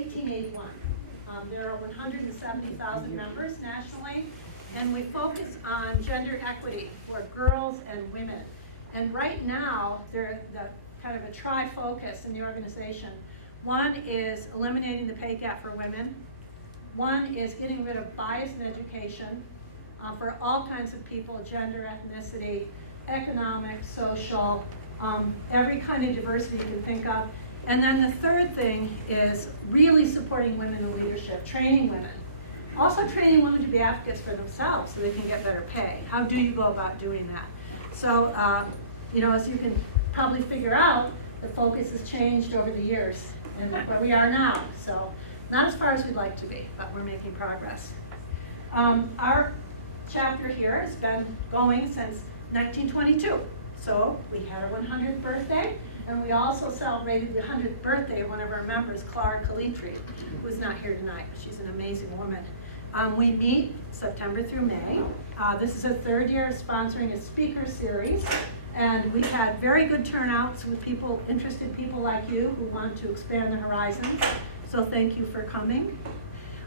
1881. There are 170,000 members nationally, and we focus on gender equity for girls and women. And right now, they're kind of a tri-focus in the organization. One is eliminating the pay gap for women. One is getting rid of bias in education for all kinds of people, gender, ethnicity, economic, social, every kind of diversity you can think of. And then the third thing is really supporting women in leadership, training women. Also training women to be advocates for themselves so they can get better pay. How do you go about doing that? So, you know, as you can probably figure out, the focus has changed over the years and where we are now. So, not as far as we'd like to be, but we're making progress. Our chapter here has been going since 1922. So, we had our 100th birthday. And we also celebrated the 100th birthday of one of our members, Clara Calitri, who's not here tonight, but she's an amazing woman. We meet September through May. This is our third year of sponsoring a speaker series, and we've had very good turnouts with people, interested people like you who want to expand the horizons. So thank you for coming.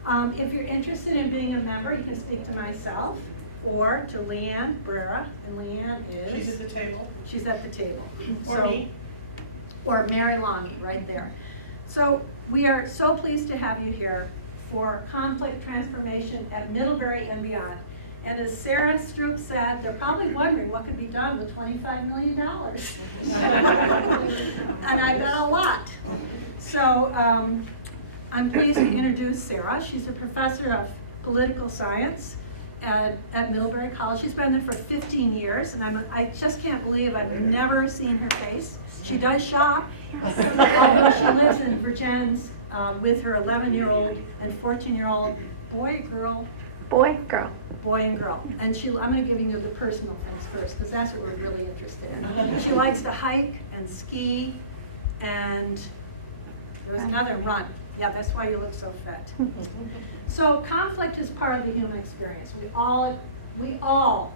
If you're interested in being a member, you can speak to myself or to Leanne Brera, and Leanne is... She's at the table. She's at the table. Or me. Or Mary Longy, right there. So we are so pleased to have you here for conflict transformation at Middlebury and beyond. And as Sarah Stroup said, they're probably wondering what could be done with $25 million. And I bet a lot. So I'm pleased to introduce Sarah. She's a professor of political science at Middlebury College. She's been there for 15 years, and I just can't believe I've never seen her face. She does shop, although she lives in Virgins with her 11-year-old and 14-year-old boy, girl. Boy, girl. Boy and girl. And I'm going to give you the personal things first, because that's what we're really interested in. She likes to hike and ski, and there was another run. Yeah, that's why you look so fit. So conflict is part of the human experience. We all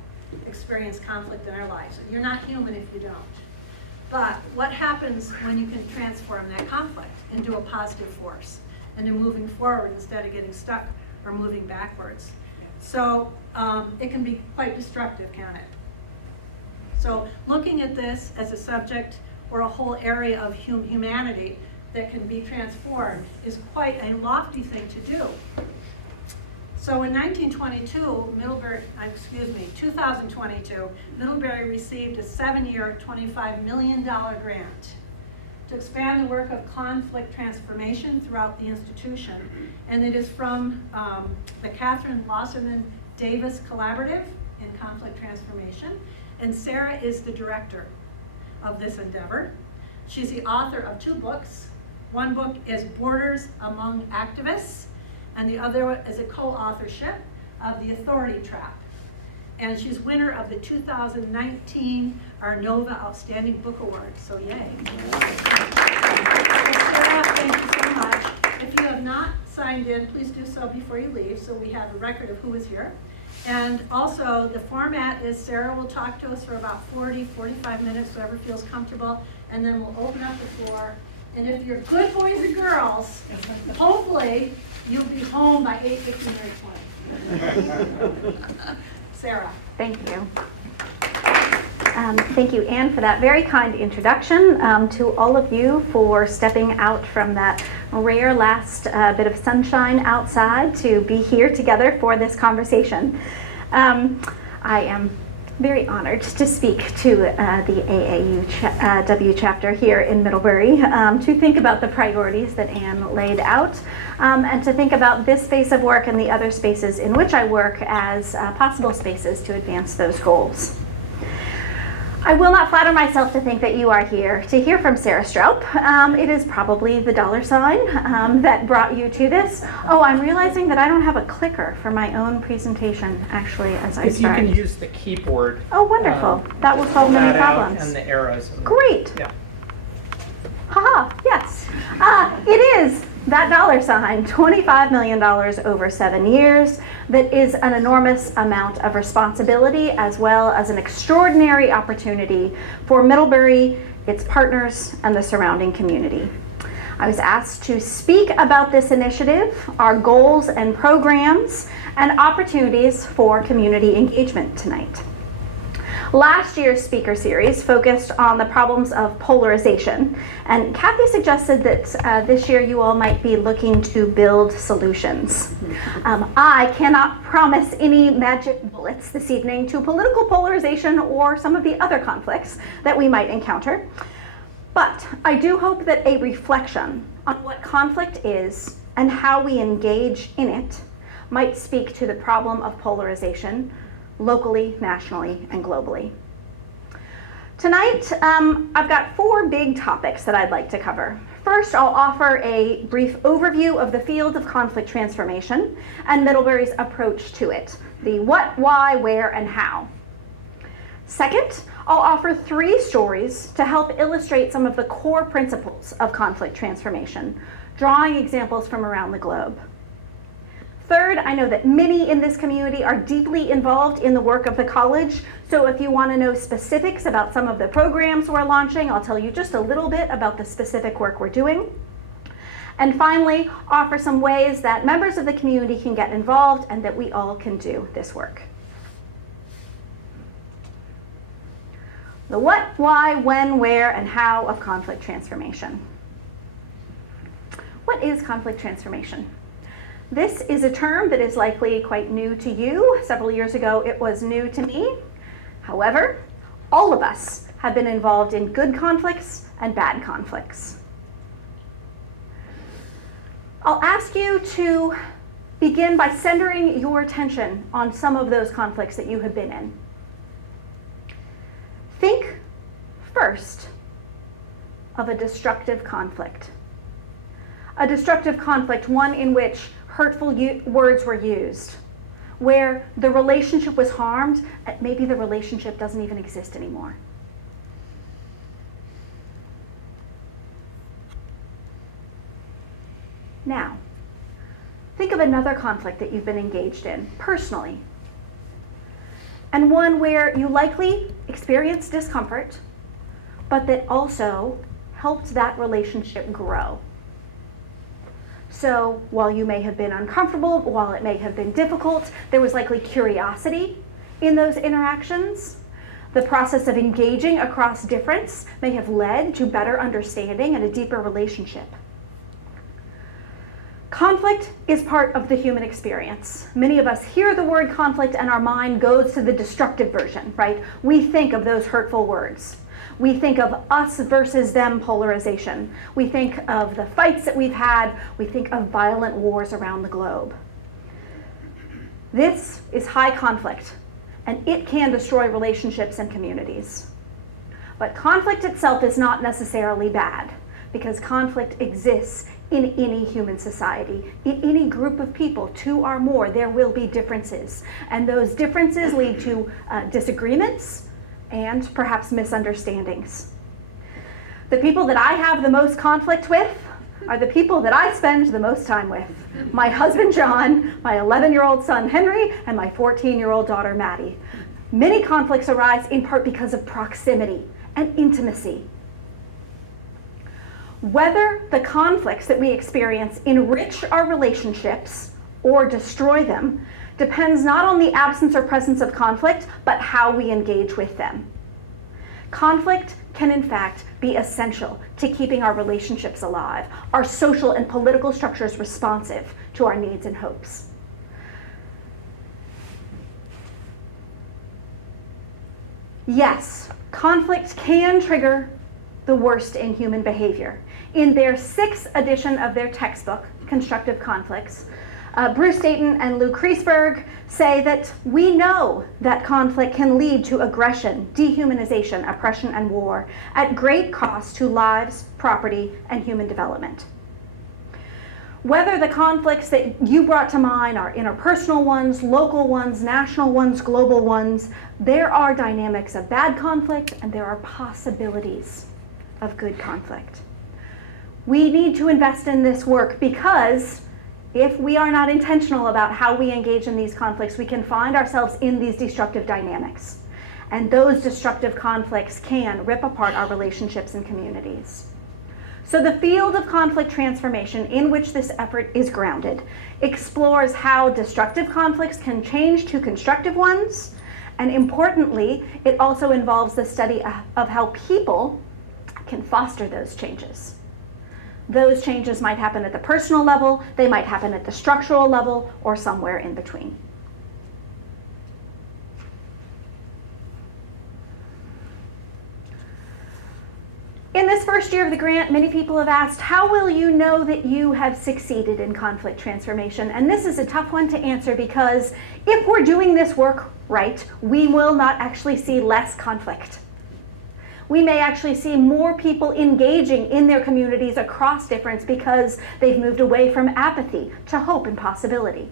experience conflict in our lives. You're not human if you don't. But what happens when you can transform that conflict into a positive force, into moving forward instead of getting stuck or moving backwards? So it can be quite destructive, can't it? So looking at this as a subject or a whole area of humanity that can be transformed is quite a lofty thing to do. So in 2022, Middlebury received a 7-year, $25 million grant to expand the work of conflict transformation throughout the institution. And it is from the Kathryn Wasserman Davis Collaborative in Conflict Transformation. And Sarah is the director of this endeavor. She's the author of 2 books. One book is Borders Among Activists, and the other is a co-authorship of The Authority Trap. And she's winner of the 2019 Arnova Outstanding Book Award, so yay. Sarah, thank you so much. If you have not signed in, please do so before you leave, so we have a record of who is here. And also, the format is Sarah will talk to us for about 45 minutes, whoever feels comfortable, and then we'll open up the floor. And if you're good boys and girls, hopefully you'll be home by 8:15 or 20. Sarah. Thank you. Thank you, Anne, for that very kind introduction. To all of you for stepping out from that rare last bit of sunshine outside to be here together for this conversation. I am very honored to speak to the AAUW chapter here in Middlebury, to think about the priorities that Anne laid out, and to think about this space of work and the other spaces in which I work as possible spaces to advance those goals. I will not flatter myself to think that you are here to hear from Sarah Stroup. It is probably the $sign that brought you to this. Oh, I'm realizing that I don't have a clicker for my own presentation, actually, as I start. You can use the keyboard. Oh, wonderful. That will solve many problems. And the arrows. Great. Yeah. Haha, yes. It is that $sign, $25 million over 7 years. That is an enormous amount of responsibility as well as an extraordinary opportunity for Middlebury, its partners, and the surrounding community. I was asked to speak about this initiative, our goals and programs, and opportunities for community engagement tonight. Last year's speaker series focused on the problems of polarization, and Kathy suggested that this year you all might be looking to build solutions. I cannot promise any magic bullets this evening to political polarization or some of the other conflicts that we might encounter, but I do hope that a reflection on what conflict is and how we engage in it might speak to the problem of polarization locally, nationally, and globally. Tonight, I've got 4 big topics that I'd like to cover. First, I'll offer a brief overview of the field of conflict transformation and Middlebury's approach to it, the what, why, where, and how. Second, I'll offer 3 stories to help illustrate some of the core principles of conflict transformation, drawing examples from around the globe. Third, I know that many in this community are deeply involved in the work of the college, so if you want to know specifics about some of the programs we're launching, I'll tell you just a little bit about the specific work we're doing. And finally, offer some ways that members of the community can get involved and that we all can do this work. The what, why, when, where, and how of conflict transformation. What is conflict transformation? This is a term that is likely quite new to you. Several years ago, it was new to me. However, all of us have been involved in good conflicts and bad conflicts. I'll ask you to begin by centering your attention on some of those conflicts that you have been in. Think first of a destructive conflict. A destructive conflict, one in which hurtful words were used, where the relationship was harmed, and maybe the relationship doesn't even exist anymore. Now, think of another conflict that you've been engaged in personally, and one where you likely experienced discomfort, but that also helped that relationship grow. So while you may have been uncomfortable, while it may have been difficult, there was likely curiosity in those interactions. The process of engaging across difference may have led to better understanding and a deeper relationship. Conflict is part of the human experience. Many of us hear the word conflict and our mind goes to the destructive version, right? We think of those hurtful words. We think of us versus them polarization. We think of the fights that we've had. We think of violent wars around the globe. This is high conflict, and it can destroy relationships and communities. But conflict itself is not necessarily bad, because conflict exists in any human society. In any group of people, 2 or more, there will be differences. And those differences lead to disagreements, and perhaps misunderstandings. The people that I have the most conflict with are the people that I spend the most time with. My husband, John, my 11-year-old son, Henry, and my 14-year-old daughter, Maddie. Many conflicts arise in part because of proximity and intimacy. Whether the conflicts that we experience enrich our relationships or destroy them depends not on the absence or presence of conflict, but how we engage with them. Conflict can in fact be essential to keeping our relationships alive, our social and political structures responsive to our needs and hopes. Yes, conflict can trigger the worst in human behavior. In their 6th edition of their textbook, Constructive Conflicts, Bruce Dayton and Lou Kreisberg say that we know that conflict can lead to aggression, dehumanization, oppression, and war at great cost to lives, property, and human development. Whether the conflicts that you brought to mind are interpersonal ones, local ones, national ones, global ones, there are dynamics of bad conflict and there are possibilities of good conflict. We need to invest in this work because if we are not intentional about how we engage in these conflicts, we can find ourselves in these destructive dynamics. And those destructive conflicts can rip apart our relationships and communities. So the field of conflict transformation in which this effort is grounded explores how destructive conflicts can change to constructive ones, and importantly, it also involves the study of how people can foster those changes. Those changes might happen at the personal level, they might happen at the structural level, or somewhere in between. In this first year of the grant, many people have asked, how will you know that you have succeeded in conflict transformation? And this is a tough one to answer because if we're doing this work right, we will not actually see less conflict. We may actually see more people engaging in their communities across difference because they've moved away from apathy to hope and possibility.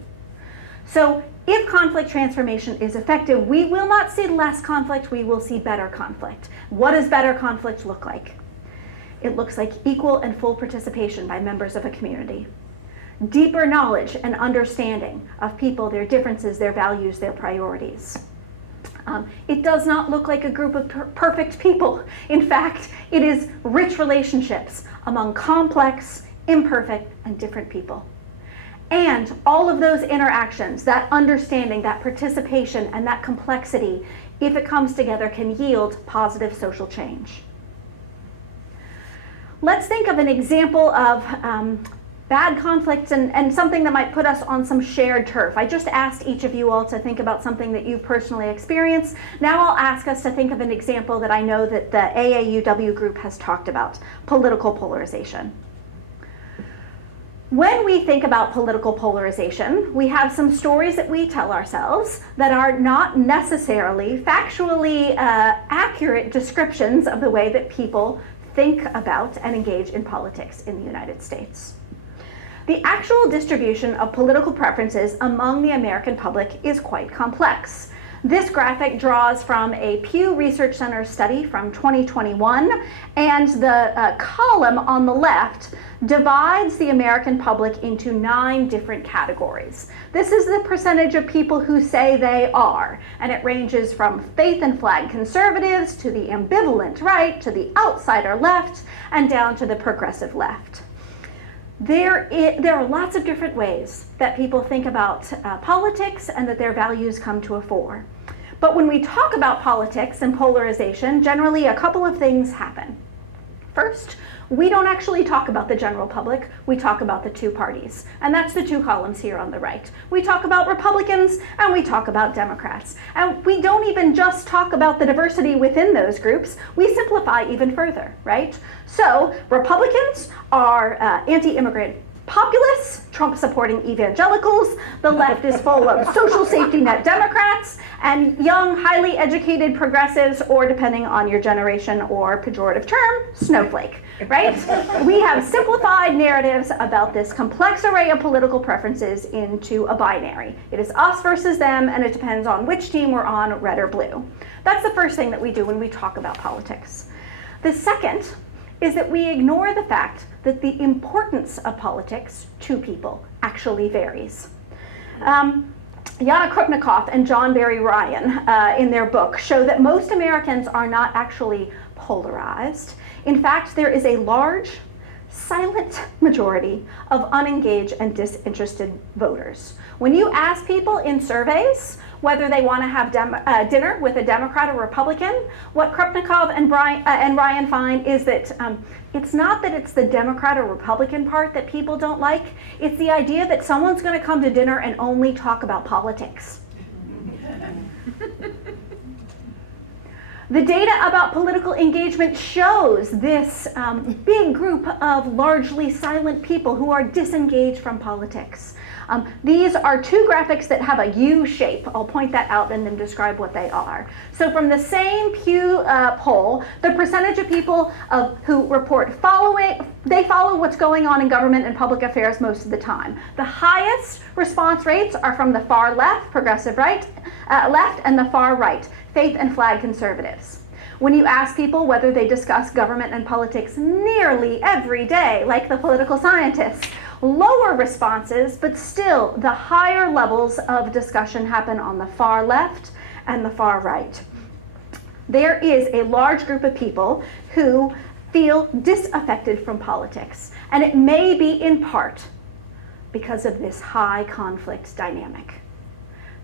So if conflict transformation is effective, we will not see less conflict, we will see better conflict. What does better conflict look like? It looks like equal and full participation by members of a community. Deeper knowledge and understanding of people, their differences, their values, their priorities. It does not look like a group of perfect people. In fact, it is rich relationships among complex, imperfect, and different people. And all of those interactions, that understanding, that participation, and that complexity, if it comes together, can yield positive social change. Let's think of an example of bad conflicts and something that might put us on some shared turf. I just asked each of you all to think about something that you've personally experienced. Now I'll ask us to think of an example that I know that the AAUW group has talked about, political polarization. When we think about political polarization, we have some stories that we tell ourselves that are not necessarily factually accurate descriptions of the way that people think about and engage in politics in the United States. The actual distribution of political preferences among the American public is quite complex. This graphic draws from a Pew Research Center study from 2021, and the column on the left divides the American public into 9 different categories. This is the percentage of people who say they are, and it ranges from faith and flag conservatives to the ambivalent right, to the outsider left, and down to the progressive left. There are lots of different ways that people think about politics and that their values come to a fore. But when we talk about politics and polarization, generally a couple of things happen. First, we don't actually talk about the general public, we talk about the two parties. And that's the 2 columns here on the right. We talk about Republicans and we talk about Democrats. And we don't even just talk about the diversity within those groups, we simplify even further, right? So Republicans are anti-immigrant populists, Trump-supporting evangelicals. The left is full of social safety net Democrats and young, highly educated progressives, or depending on your generation or pejorative term, snowflake, right? We have simplified narratives about this complex array of political preferences into a binary. It is us versus them, and it depends on which team we're on, red or blue. That's the first thing that we do when we talk about politics. The second is that we ignore the fact that the importance of politics to people actually varies. Yana Krupnikoff and John Barry Ryan in their book show that most Americans are not actually polarized. In fact, there is a large, silent majority of unengaged and disinterested voters. When you ask people in surveys whether they want to have dinner with a Democrat or Republican, what Krupnikoff and Ryan find is that it's not that it's the Democrat or Republican part that people don't like, it's the idea that someone's going to come to dinner and only talk about politics. The data about political engagement shows this big group of largely silent people who are disengaged from politics. These are 2 graphics that have a U shape. I'll point that out and then describe what they are. So from the same Pew poll, the percentage of people who report they follow what's going on in government and public affairs most of the time. The highest response rates are from the far left, progressive right, left, and the far right, faith and flag conservatives. When you ask people whether they discuss government and politics nearly every day, like the political scientists, lower responses, but still the higher levels of discussion happen on the far left and the far right. There is a large group of people who feel disaffected from politics, and it may be in part because of this high conflict dynamic.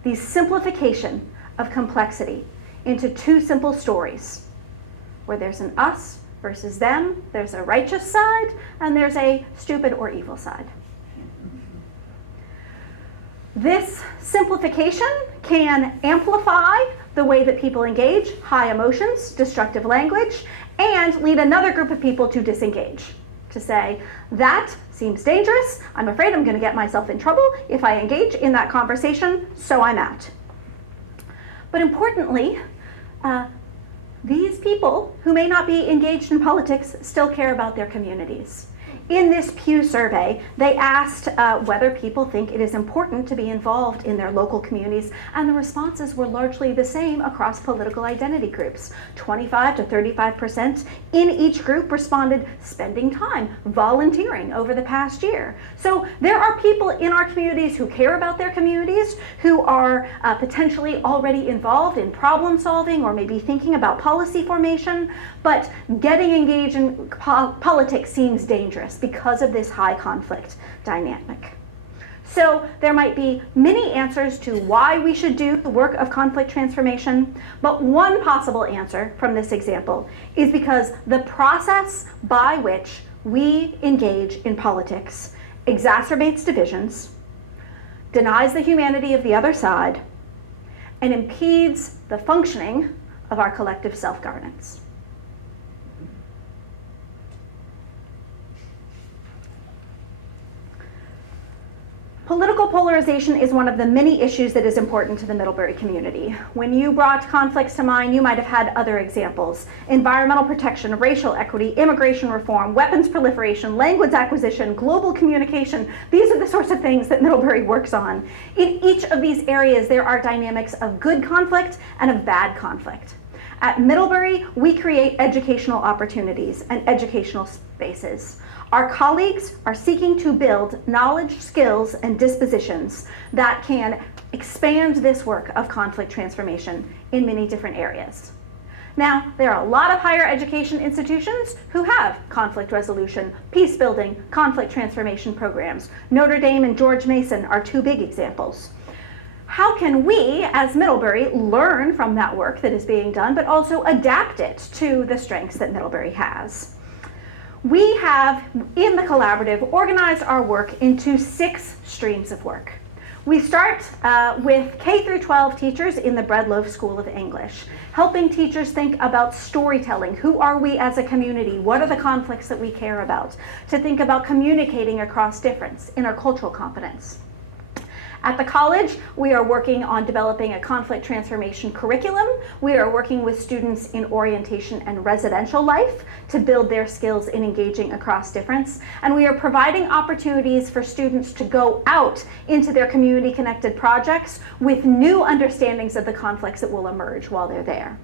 The simplification of complexity into two simple stories, where there's an us versus them, there's a righteous side, and there's a stupid or evil side. This simplification can amplify the way that people engage, high emotions, destructive language, and lead another group of people to disengage, to say, that seems dangerous, I'm afraid I'm going to get myself in trouble if I engage in that conversation, so I'm out. But importantly, these people who may not be engaged in politics still care about their communities. In this Pew survey, they asked whether people think it is important to be involved in their local communities, and the responses were largely the same across political identity groups. 25 to 35% in each group responded spending time, volunteering over the past year. So there are people in our communities who care about their communities, who are potentially already involved in problem solving or maybe thinking about policy formation, but getting engaged in politics seems dangerous because of this high conflict dynamic. So there might be many answers to why we should do the work of conflict transformation, but one possible answer from this example is because the process by which we engage in politics exacerbates divisions, denies the humanity of the other side, and impedes the functioning of our collective self-governance. Political polarization is one of the many issues that is important to the Middlebury community. When you brought conflicts to mind, you might have had other examples. Environmental protection, racial equity, immigration reform, weapons proliferation, language acquisition, global communication. These are the sorts of things that Middlebury works on. In each of these areas, there are dynamics of good conflict and of bad conflict. At Middlebury, we create educational opportunities and educational spaces. Our colleagues are seeking to build knowledge, skills, and dispositions that can expand this work of conflict transformation in many different areas. Now, there are a lot of higher education institutions who have conflict resolution, peace building, conflict transformation programs. Notre Dame and George Mason are two big examples. How can we, as Middlebury, learn from that work that is being done, but also adapt it to the strengths that Middlebury has? We have, in the collaborative, organized our work into 6 streams of work. We start with K through 12 teachers in the Bread Loaf School of English, helping teachers think about storytelling. Who are we as a community? What are the conflicts that we care about? To think about communicating across difference, intercultural competence. At the college, we are working on developing a conflict transformation curriculum. We are working with students in orientation and residential life to build their skills in engaging across difference. And we are providing opportunities for students to go out into their community-connected projects with new understandings of the conflicts that will emerge while they're there.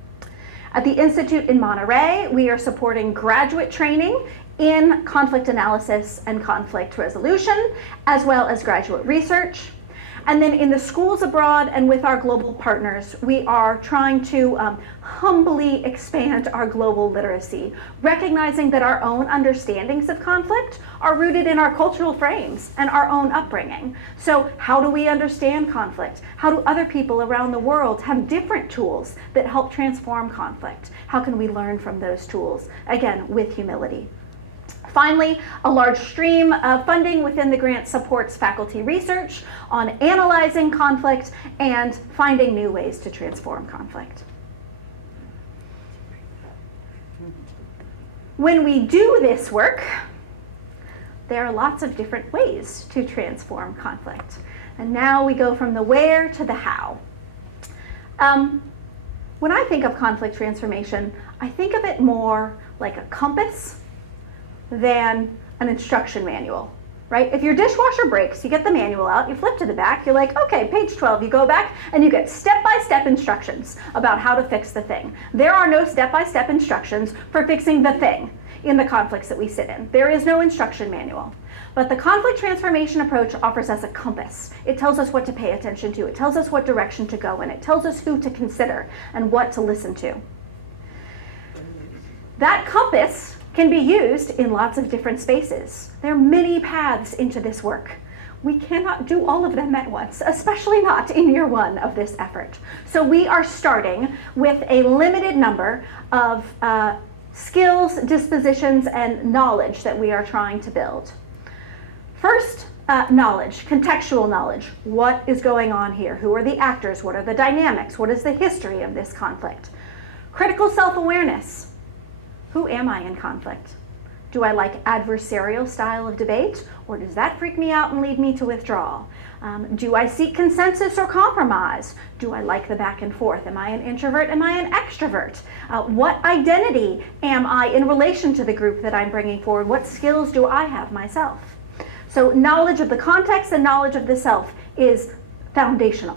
At the Institute in Monterey, we are supporting graduate training in conflict analysis and conflict resolution, as well as graduate research. And then in the schools abroad and with our global partners, we are trying to humbly expand our global literacy, recognizing that our own understandings of conflict are rooted in our cultural frames and our own upbringing. So how do we understand conflict? How do other people around the world have different tools that help transform conflict? How can we learn from those tools? Again, with humility. Finally, a large stream of funding within the grant supports faculty research on analyzing conflict and finding new ways to transform conflict. When we do this work, there are lots of different ways to transform conflict. And now we go from the where to the how. When I think of conflict transformation, I think of it more like a compass than an instruction manual, right? If your dishwasher breaks, you get the manual out, you flip to the back, you're like, okay, page 12, you go back and you get step-by-step instructions about how to fix the thing. There are no step-by-step instructions for fixing the thing in the conflicts that we sit in. There is no instruction manual. But the conflict transformation approach offers us a compass. It tells us what to pay attention to. It tells us what direction to go in. It tells us who to consider and what to listen to. That compass can be used in lots of different spaces. There are many paths into this work. We cannot do all of them at once, especially not in year one of this effort. So we are starting with a limited number of skills, dispositions, and knowledge that we are trying to build. First, knowledge, contextual knowledge. What is going on here? Who are the actors? What are the dynamics? What is the history of this conflict? Critical self-awareness. Who am I in conflict? Do I like adversarial style of debate, or does that freak me out and lead me to withdrawal? Do I seek consensus or compromise? Do I like the back and forth? Am I an introvert? Am I an extrovert? What identity am I in relation to the group that I'm bringing forward? What skills do I have myself? So knowledge of the context and knowledge of the self is foundational.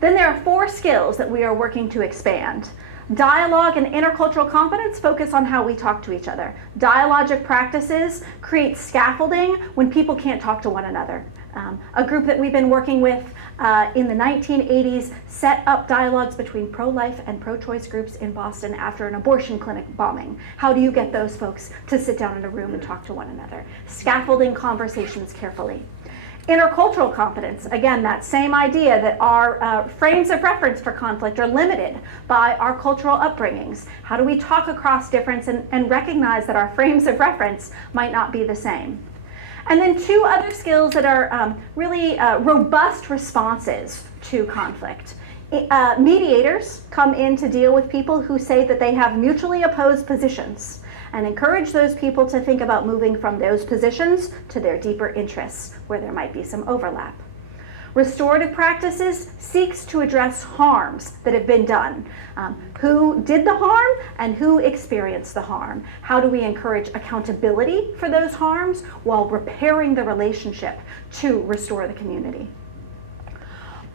Then there are 4 skills that we are working to expand. Dialogue and intercultural competence focus on how we talk to each other. Dialogic practices create scaffolding when people can't talk to one another. A group that we've been working with in the 1980s set up dialogues between pro-life and pro-choice groups in Boston after an abortion clinic bombing. How do you get those folks to sit down in a room and talk to one another? Scaffolding conversations carefully. Intercultural competence, again, that same idea that our frames of reference for conflict are limited by our cultural upbringings. How do we talk across difference and recognize that our frames of reference might not be the same? And then 2 other skills that are really robust responses to conflict. Mediators come in to deal with people who say that they have mutually opposed positions, and encourage those people to think about moving from those positions to their deeper interests, where there might be some overlap. Restorative practices seeks to address harms that have been done. Who did the harm and who experienced the harm? How do we encourage accountability for those harms while repairing the relationship to restore the community?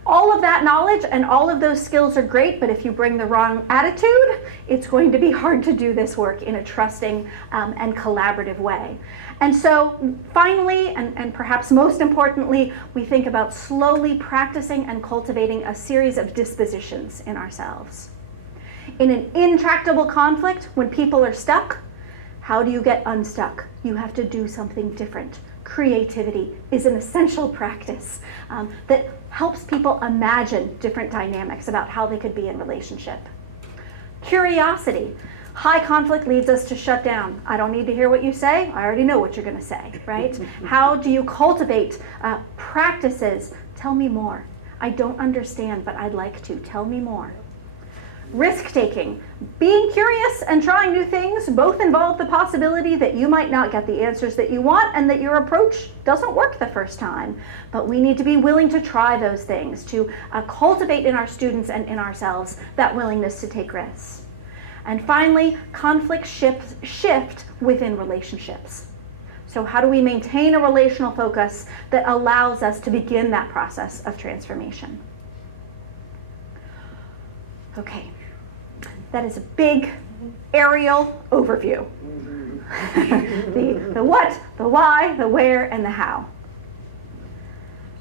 All of that knowledge and all of those skills are great, but if you bring the wrong attitude, it's going to be hard to do this work in a trusting and collaborative way. And so finally, and perhaps most importantly, we think about slowly practicing and cultivating a series of dispositions in ourselves. In an intractable conflict, when people are stuck, how do you get unstuck? You have to do something different. Creativity is an essential practice that helps people imagine different dynamics about how they could be in relationship. Curiosity. High conflict leads us to shut down. I don't need to hear what you say. I already know what you're going to say, right? How do you cultivate practices? Tell me more. I don't understand, but I'd like to. Tell me more. Risk-taking. Being curious and trying new things both involve the possibility that you might not get the answers that you want and that your approach doesn't work the first time. But we need to be willing to try those things, to cultivate in our students and in ourselves that willingness to take risks. And finally, conflict shift within relationships. So how do we maintain a relational focus that allows us to begin that process of transformation? Okay. That is a big aerial overview. the what, the why, the where, and the how.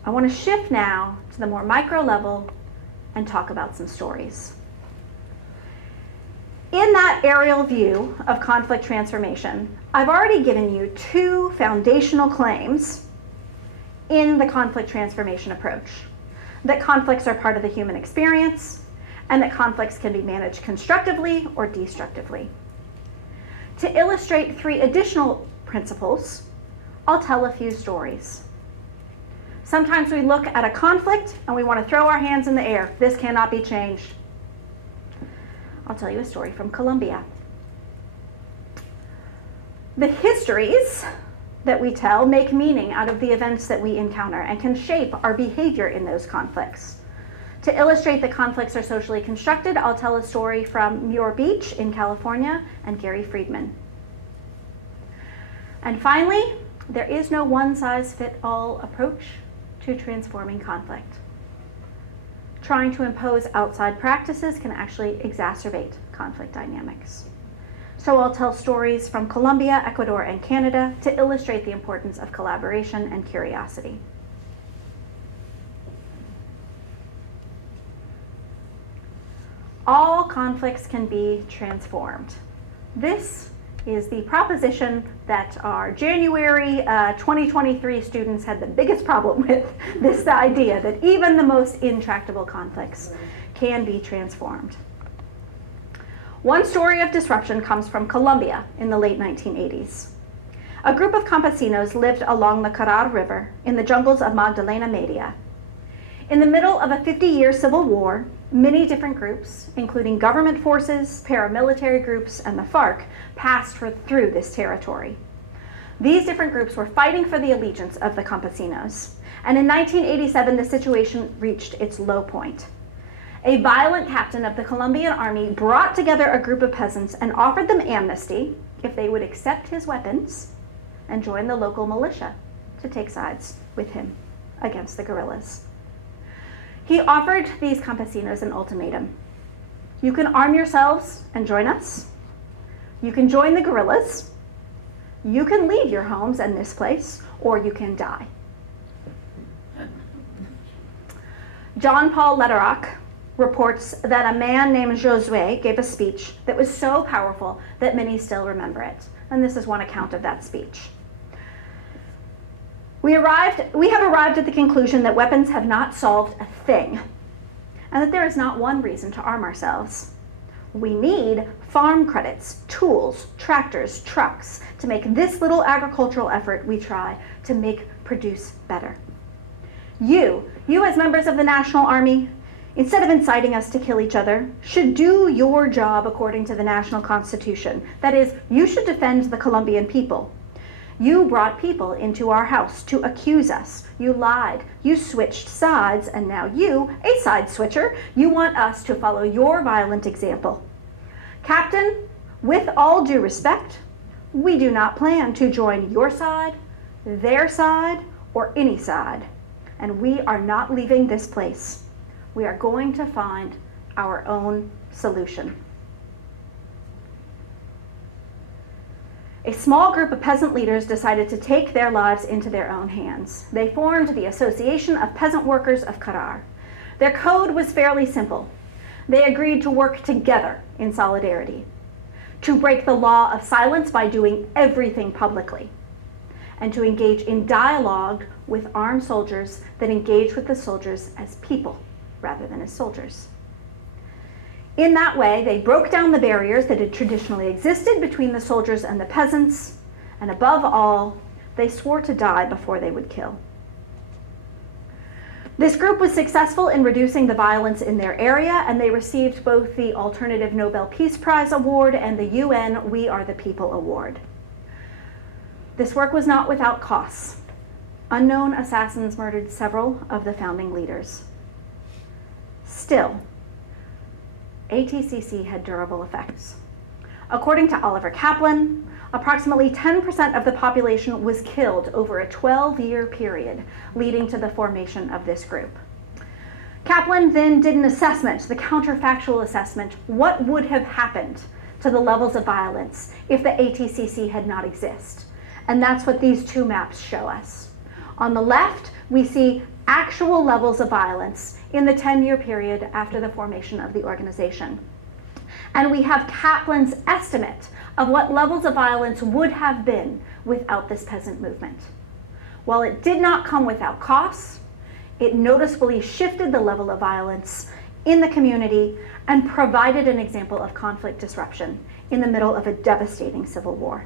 I want to shift now to the more micro level and talk about some stories. In that aerial view of conflict transformation, I've already given you 2 foundational claims in the conflict transformation approach. That conflicts are part of the human experience, and that conflicts can be managed constructively or destructively. To illustrate 3 additional principles, I'll tell a few stories. Sometimes we look at a conflict and we want to throw our hands in the air. This cannot be changed. I'll tell you a story from Colombia. The histories that we tell make meaning out of the events that we encounter and can shape our behavior in those conflicts. To illustrate that conflicts are socially constructed, I'll tell a story from Muir Beach in California and Gary Friedman. And finally, there is no one-size-fits-all approach to transforming conflict. Trying to impose outside practices can actually exacerbate conflict dynamics. So I'll tell stories from Colombia, Ecuador, and Canada to illustrate the importance of collaboration and curiosity. All conflicts can be transformed. This is the proposition that our January 2023 students had the biggest problem with, this idea that even the most intractable conflicts can be transformed. One story of disruption comes from Colombia in the late 1980s. A group of campesinos lived along the Carar River in the jungles of Magdalena Media. In the middle of a 50-year civil war, many different groups, including government forces, paramilitary groups, and the FARC, passed through this territory. These different groups were fighting for the allegiance of the campesinos, and in 1987 the situation reached its low point. A violent captain of the Colombian army brought together a group of peasants and offered them amnesty if they would accept his weapons and join the local militia to take sides with him against the guerrillas. He offered these campesinos an ultimatum. You can arm yourselves and join us. You can join the guerrillas. You can leave your homes and this place, or you can die. John Paul Lederach reports that a man named Josué gave a speech that was so powerful that many still remember it. And this is one account of that speech. We have arrived at the conclusion that weapons have not solved a thing, and that there is not one reason to arm ourselves. We need farm credits, tools, tractors, trucks to make this little agricultural effort we try to produce better. You as members of the National Army, instead of inciting us to kill each other, should do your job according to the national constitution. That is, you should defend the Colombian people. You brought people into our house to accuse us. You lied. You switched sides, and now you, a side switcher, you want us to follow your violent example. Captain, with all due respect, we do not plan to join your side, their side, or any side, and we are not leaving this place. We are going to find our own solution. A small group of peasant leaders decided to take their lives into their own hands. They formed the Association of Peasant Workers of Carar. Their code was fairly simple. They agreed to work together in solidarity, to break the law of silence by doing everything publicly, and to engage in dialogue with armed soldiers that engage with the soldiers as people rather than as soldiers. In that way, they broke down the barriers that had traditionally existed between the soldiers and the peasants, and above all, they swore to die before they would kill. This group was successful in reducing the violence in their area, and they received both the Alternative Nobel Peace Prize Award and the UN We Are the People Award. This work was not without costs. Unknown assassins murdered several of the founding leaders. Still, ATCC had durable effects. According to Oliver Kaplan, approximately 10% of the population was killed over a 12-year period, leading to the formation of this group. Kaplan then did an assessment, the counterfactual assessment, what would have happened to the levels of violence if the ATCC had not existed. And that's what these two maps show us. On the left, we see actual levels of violence in the 10-year period after the formation of the organization. And we have Kaplan's estimate of what levels of violence would have been without this peasant movement. While it did not come without costs, it noticeably shifted the level of violence in the community and provided an example of conflict disruption in the middle of a devastating civil war.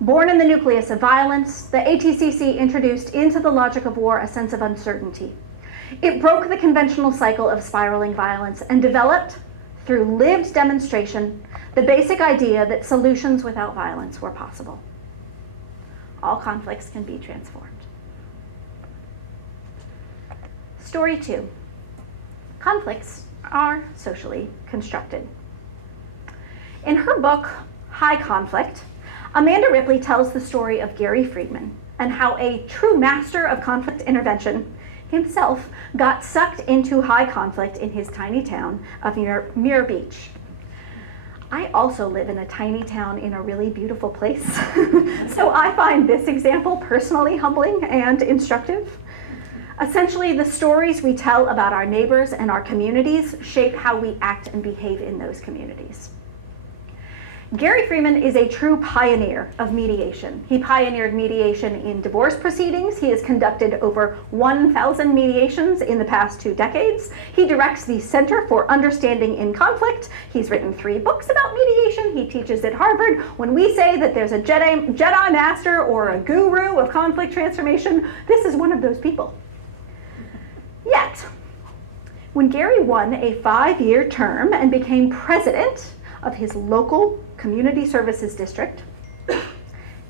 Born in the nucleus of violence, the ATCC introduced into the logic of war a sense of uncertainty. It broke the conventional cycle of spiraling violence and developed, through lived demonstration, the basic idea that solutions without violence were possible. All conflicts can be transformed. Story 2. Conflicts are socially constructed. In her book, High Conflict, Amanda Ripley tells the story of Gary Friedman and how a true master of conflict intervention himself got sucked into high conflict in his tiny town of Muir Beach. I also live in a tiny town in a really beautiful place, so I find this example personally humbling and instructive. Essentially, the stories we tell about our neighbors and our communities shape how we act and behave in those communities. Gary Freeman is a true pioneer of mediation. He pioneered mediation in divorce proceedings. He has conducted over 1,000 mediations in the past 2 decades. He directs the Center for Understanding in Conflict. He's written 3 books about mediation. He teaches at Harvard. When we say that there's a Jedi master or a guru of conflict transformation, this is one of those people. Yet, when Gary won a 5-year term and became president of his local community services district,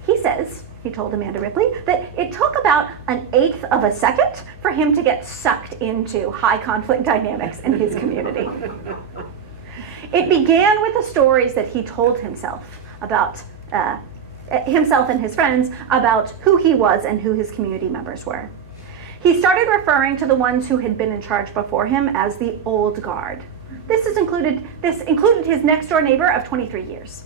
he says, he told Amanda Ripley, that it took about 1/8 of a second for him to get sucked into high conflict dynamics in his community. It began with the stories that he told himself about himself and his friends about who he was and who his community members were. He started referring to the ones who had been in charge before him as the old guard. This included his next-door neighbor of 23 years.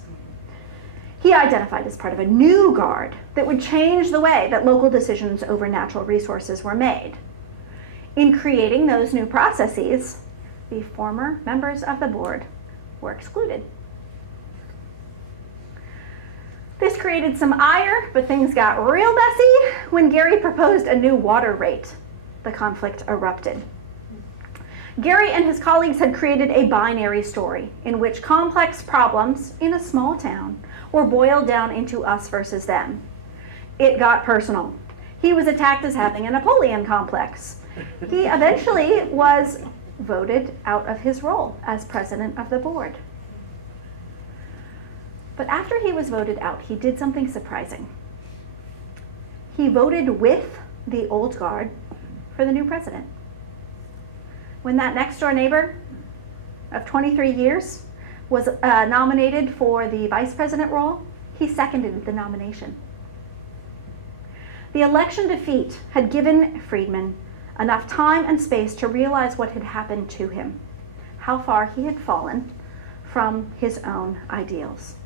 He identified as part of a new guard that would change the way that local decisions over natural resources were made. In creating those new processes, the former members of the board were excluded. This created some ire, but things got real messy when Gary proposed a new water rate. The conflict erupted. Gary and his colleagues had created a binary story in which complex problems in a small town were boiled down into us versus them. It got personal. He was attacked as having a Napoleon complex. He eventually was voted out of his role as president of the board. But after he was voted out, he did something surprising. He voted with the old guard for the new president. When that next door neighbor of 23 years was nominated for the vice president role, he seconded the nomination. The election defeat had given Friedman enough time and space to realize what had happened to him, how far he had fallen from his own ideals.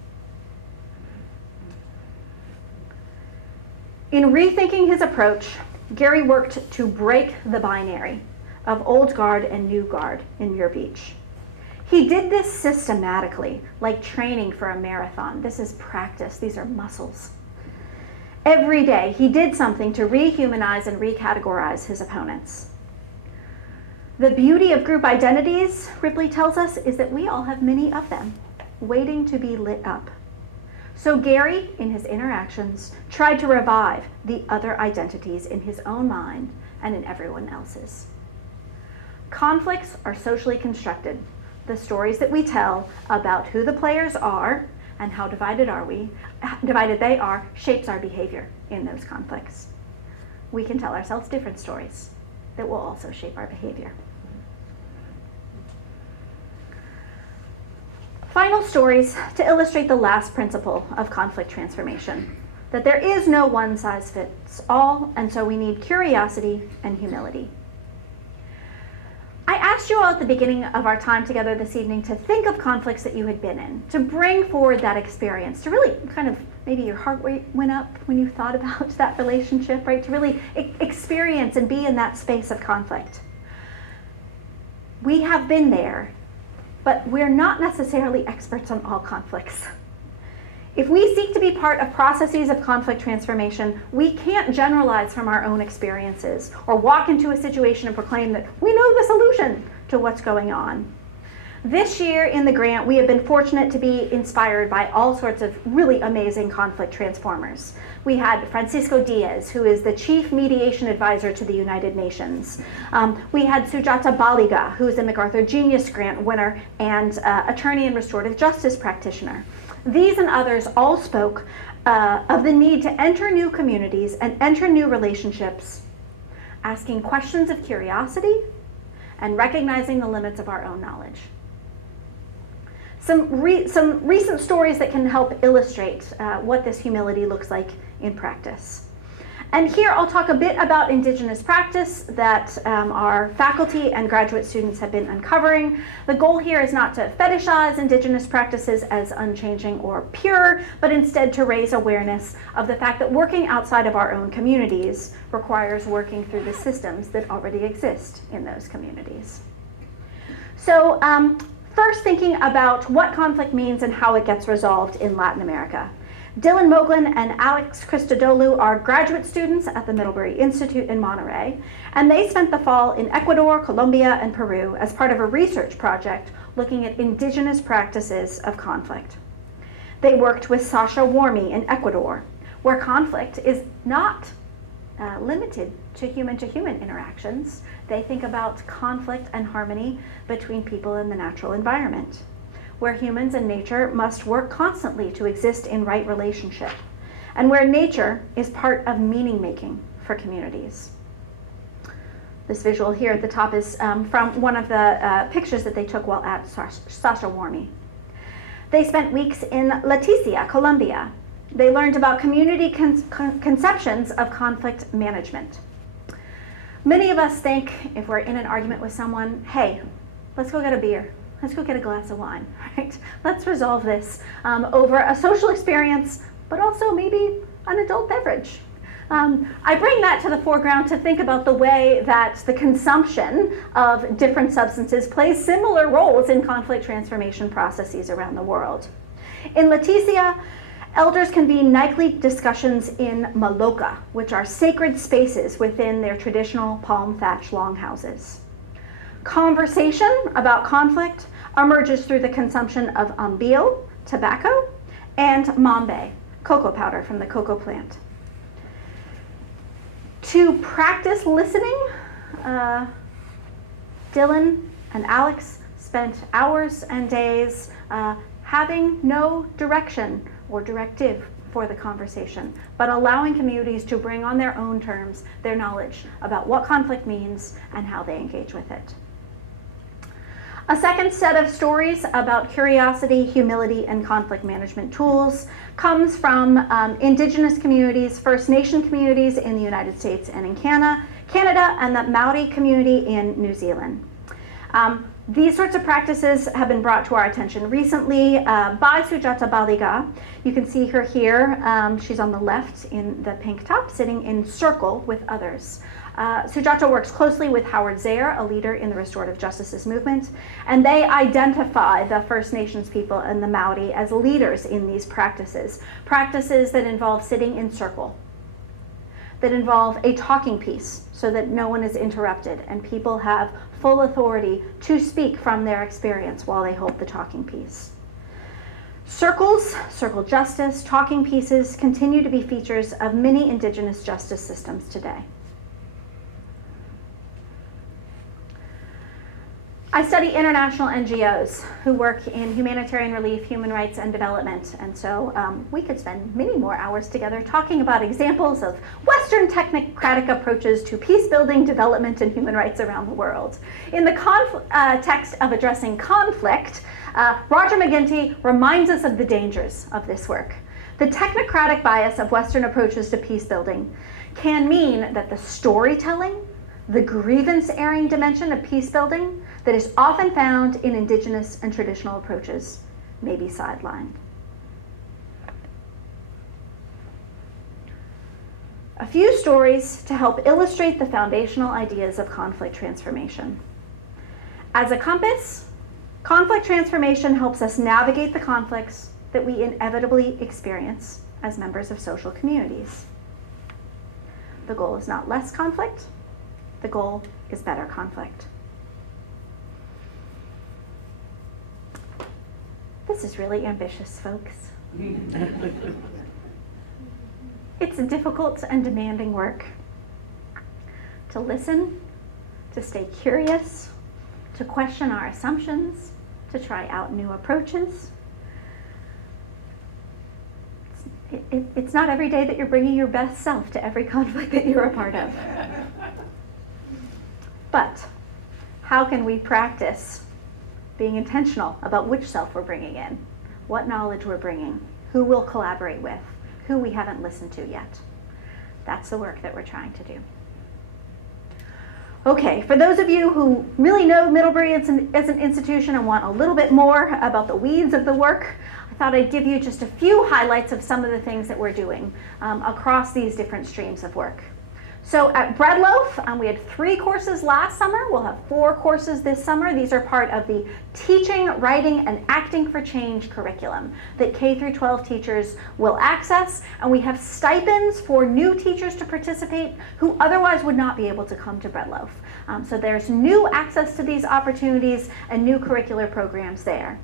In rethinking his approach, Gary worked to break the binary of old guard and new guard in Muir Beach. He did this systematically, like training for a marathon. This is practice, these are muscles. Every day, he did something to rehumanize and recategorize his opponents. The beauty of group identities, Ripley tells us, is that we all have many of them, waiting to be lit up. So Gary, in his interactions, tried to revive the other identities in his own mind and in everyone else's. Conflicts are socially constructed. The stories that we tell about who the players are and how divided they are, shapes our behavior in those conflicts. We can tell ourselves different stories that will also shape our behavior. Final stories to illustrate the last principle of conflict transformation, that there is no one size fits all, and so we need curiosity and humility. I asked you all at the beginning of our time together this evening to think of conflicts that you had been in, to bring forward that experience, to really kind of, maybe your heart rate went up when you thought about that relationship, right? To really experience and be in that space of conflict. We have been there, but we're not necessarily experts on all conflicts. If we seek to be part of processes of conflict transformation, we can't generalize from our own experiences or walk into a situation and proclaim that we know the solution to what's going on. This year in the grant, we have been fortunate to be inspired by all sorts of really amazing conflict transformers. We had Francisco Diaz, who is the Chief Mediation Advisor to the United Nations. We had Sujata Baliga, who is a MacArthur Genius Grant winner and attorney and restorative justice practitioner. These and others all spoke of the need to enter new communities and enter new relationships, asking questions of curiosity and recognizing the limits of our own knowledge. Some recent stories that can help illustrate what this humility looks like in practice. And here I'll talk a bit about Indigenous practice that our faculty and graduate students have been uncovering. The goal here is not to fetishize Indigenous practices as unchanging or pure, but instead to raise awareness of the fact that working outside of our own communities requires working through the systems that already exist in those communities. So First, thinking about what conflict means and how it gets resolved in Latin America. Dylan Moglin and Alex Christodoulou are graduate students at the Middlebury Institute in Monterey, and they spent the fall in Ecuador, Colombia, and Peru as part of a research project looking at indigenous practices of conflict. They worked with Sasha Warmy in Ecuador, where conflict is not limited to human interactions. They think about conflict and harmony between people and the natural environment, where humans and nature must work constantly to exist in right relationship, and where nature is part of meaning making for communities. This visual here at the top is from one of the pictures that they took while at Sasha Warmy. They spent weeks in Leticia, Colombia. They learned about community conceptions of conflict management. Many of us think, if we're in an argument with someone, hey, let's go get a beer. Let's go get a glass of wine, right? Let's resolve this over a social experience, but also maybe an adult beverage. I bring that to the foreground to think about the way that the consumption of different substances plays similar roles in conflict transformation processes around the world. In Leticia, elders convene nightly discussions in maloca, which are sacred spaces within their traditional palm thatch longhouses. Conversation about conflict emerges through the consumption of ambil, tobacco, and mambe, cocoa powder from the cocoa plant. To practice listening, Dylan and Alex spent hours and days having no direction or directive for the conversation, but allowing communities to bring on their own terms their knowledge about what conflict means and how they engage with it. A second set of stories about curiosity, humility, and conflict management tools comes from Indigenous communities, First Nation communities in the United States and in Canada, and the Maori community in New Zealand. These sorts of practices have been brought to our attention recently by Sujata Baliga. You can see her here. She's on the left in the pink top, sitting in circle with others. Sujata works closely with Howard Zehr, a leader in the restorative justice movement, and they identify the First Nations people and the Maori as leaders in these practices that involve sitting in circle, that involve a talking piece so that no one is interrupted and people have full authority to speak from their experience while they hold the talking piece. Circles, circle justice, talking pieces continue to be features of many Indigenous justice systems today. I study international NGOs who work in humanitarian relief, human rights, and development, and so we could spend many more hours together talking about examples of Western technocratic approaches to peace building, development, and human rights around the world. In the context of addressing conflict, Roger McGinty reminds us of the dangers of this work. The technocratic bias of Western approaches to peace building can mean that the storytelling, the grievance-airing dimension of peace building that is often found in Indigenous and traditional approaches may be sidelined. A few stories to help illustrate the foundational ideas of conflict transformation. As a compass, conflict transformation helps us navigate the conflicts that we inevitably experience as members of social communities. The goal is not less conflict. The goal is better conflict. This is really ambitious, folks. It's a difficult and demanding work. To listen, to stay curious, to question our assumptions, to try out new approaches. It's not every day that you're bringing your best self to every conflict that you're a part of. But how can we practice being intentional about which self we're bringing in, what knowledge we're bringing, who we'll collaborate with, who we haven't listened to yet? That's the work that we're trying to do. Okay, for those of you who really know Middlebury as an institution and want a little bit more about the weeds of the work, I thought I'd give you just a few highlights of some of the things that we're doing across these different streams of work. So at Breadloaf, we had 3 courses last summer. We'll have 4 courses this summer. These are part of the Teaching, Writing, and Acting for Change curriculum that K through 12 teachers will access. And we have stipends for new teachers to participate who otherwise would not be able to come to Breadloaf. So there's new access to these opportunities and new curricular programs there.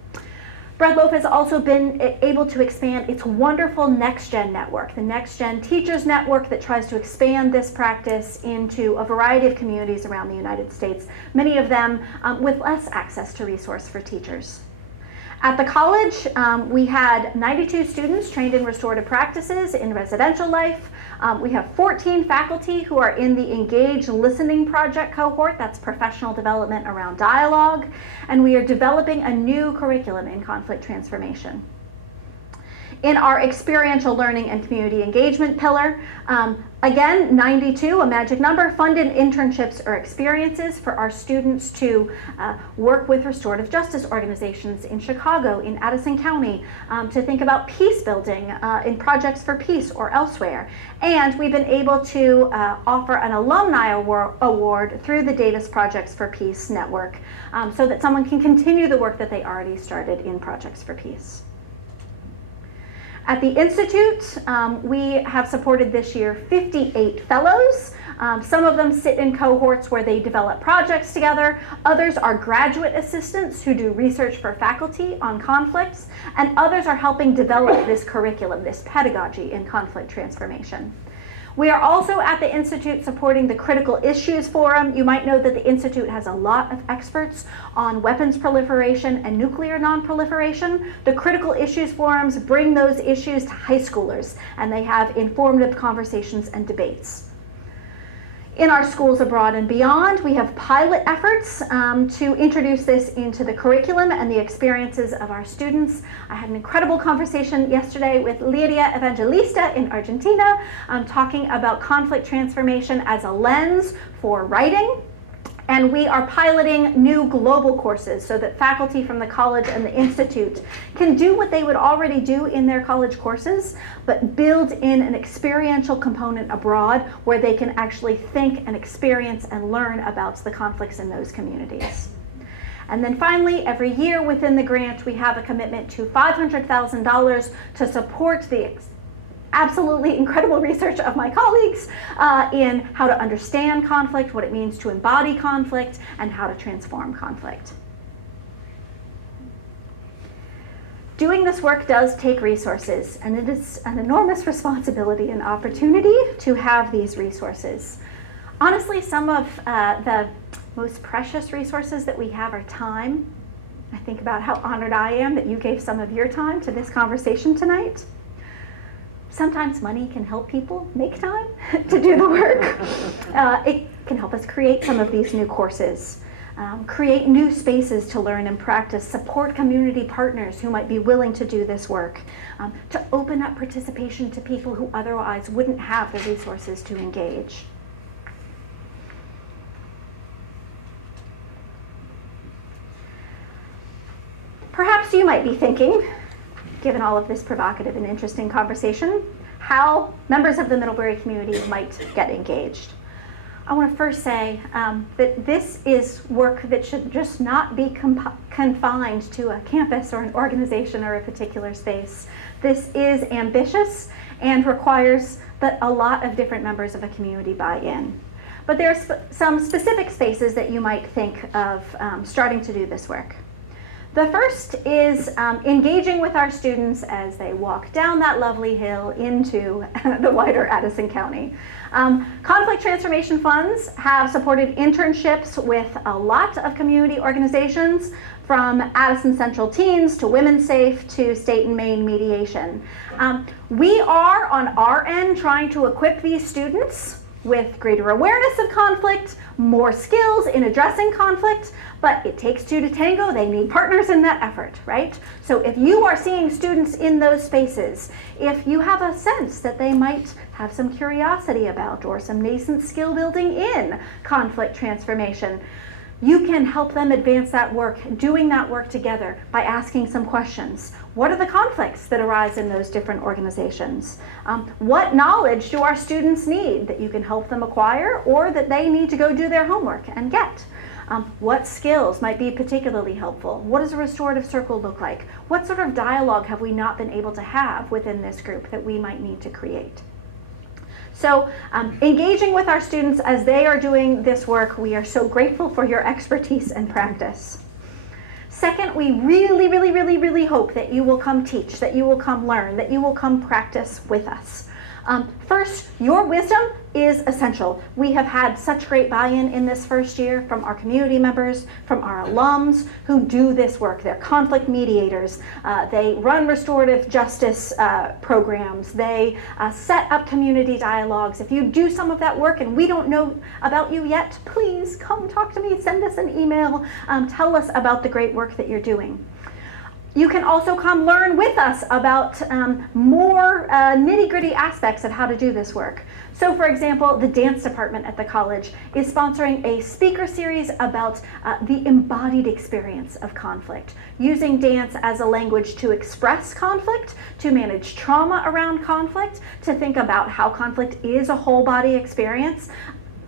Breadloaf has also been able to expand its wonderful Next Gen network, the Next Gen Teachers Network that tries to expand this practice into a variety of communities around the United States, many of them with less access to resource for teachers. At the college, we had 92 students trained in restorative practices in residential life. We have 14 faculty who are in the Engage Listening Project cohort, that's professional development around dialogue, and we are developing a new curriculum in conflict transformation. In our experiential learning and community engagement pillar, again, 92, a magic number, funded internships or experiences for our students to work with restorative justice organizations in Chicago, in Addison County, to think about peace building in projects for peace or elsewhere. And we've been able to offer an alumni award through the Davis Projects for Peace network so that someone can continue the work that they already started in Projects for Peace. At the Institute, we have supported this year 58 fellows. Some of them sit in cohorts where they develop projects together. Others are graduate assistants who do research for faculty on conflicts. And others are helping develop this curriculum, this pedagogy in conflict transformation. We are also at the Institute supporting the Critical Issues Forum. You might know that the Institute has a lot of experts on weapons proliferation and nuclear nonproliferation. The Critical Issues Forums bring those issues to high schoolers, and they have informative conversations and debates. In our schools abroad and beyond, we have pilot efforts to introduce this into the curriculum and the experiences of our students. I had an incredible conversation yesterday with Liria Evangelista in Argentina, talking about conflict transformation as a lens for writing. And we are piloting new global courses so that faculty from the college and the institute can do what they would already do in their college courses, but build in an experiential component abroad where they can actually think and experience and learn about the conflicts in those communities. And then finally, every year within the grant, we have a commitment to $500,000 to support the absolutely incredible research of my colleagues in how to understand conflict, what it means to embody conflict, and how to transform conflict. Doing this work does take resources, and it is an enormous responsibility and opportunity to have these resources. Honestly, some of the most precious resources that we have are time. I think about how honored I am that you gave some of your time to this conversation tonight. Sometimes money can help people make time to do the work. It can help us create some of these new courses, create new spaces to learn and practice, support community partners who might be willing to do this work, to open up participation to people who otherwise wouldn't have the resources to engage. Perhaps you might be thinking, given all of this provocative and interesting conversation, how members of the Middlebury community might get engaged. I want to first say that this is work that should just not be confined to a campus or an organization or a particular space. This is ambitious and requires that a lot of different members of a community buy in. But there are some specific spaces that you might think of starting to do this work. The first is engaging with our students as they walk down that lovely hill into the wider Addison County. Conflict Transformation Funds have supported internships with a lot of community organizations, from Addison Central Teens to Women's Safe to State and Maine Mediation. We are on our end trying to equip these students with greater awareness of conflict, more skills in addressing conflict, but it takes two to tango. They need partners in that effort, right? So if you are seeing students in those spaces, if you have a sense that they might have some curiosity about or some nascent skill building in conflict transformation, You can help them advance that work, doing that work together by asking some questions. What are the conflicts that arise in those different organizations? What knowledge do our students need that you can help them acquire or that they need to go do their homework and get? What skills might be particularly helpful? What does a restorative circle look like? What sort of dialogue have we not been able to have within this group that we might need to create? So engaging with our students as they are doing this work, we are so grateful for your expertise and practice. Second, we really, really, really, really hope that you will come teach, that you will come learn, that you will come practice with us. First, your wisdom is essential. We have had such great buy-in in this first year from our community members, from our alums who do this work. They're conflict mediators. They run restorative justice programs. They set up community dialogues. If you do some of that work and we don't know about you yet, please come talk to me, send us an email, tell us about the great work that you're doing. You can also come learn with us about more nitty-gritty aspects of how to do this work. So for example, the dance department at the college is sponsoring a speaker series about the embodied experience of conflict, using dance as a language to express conflict, to manage trauma around conflict, to think about how conflict is a whole body experience.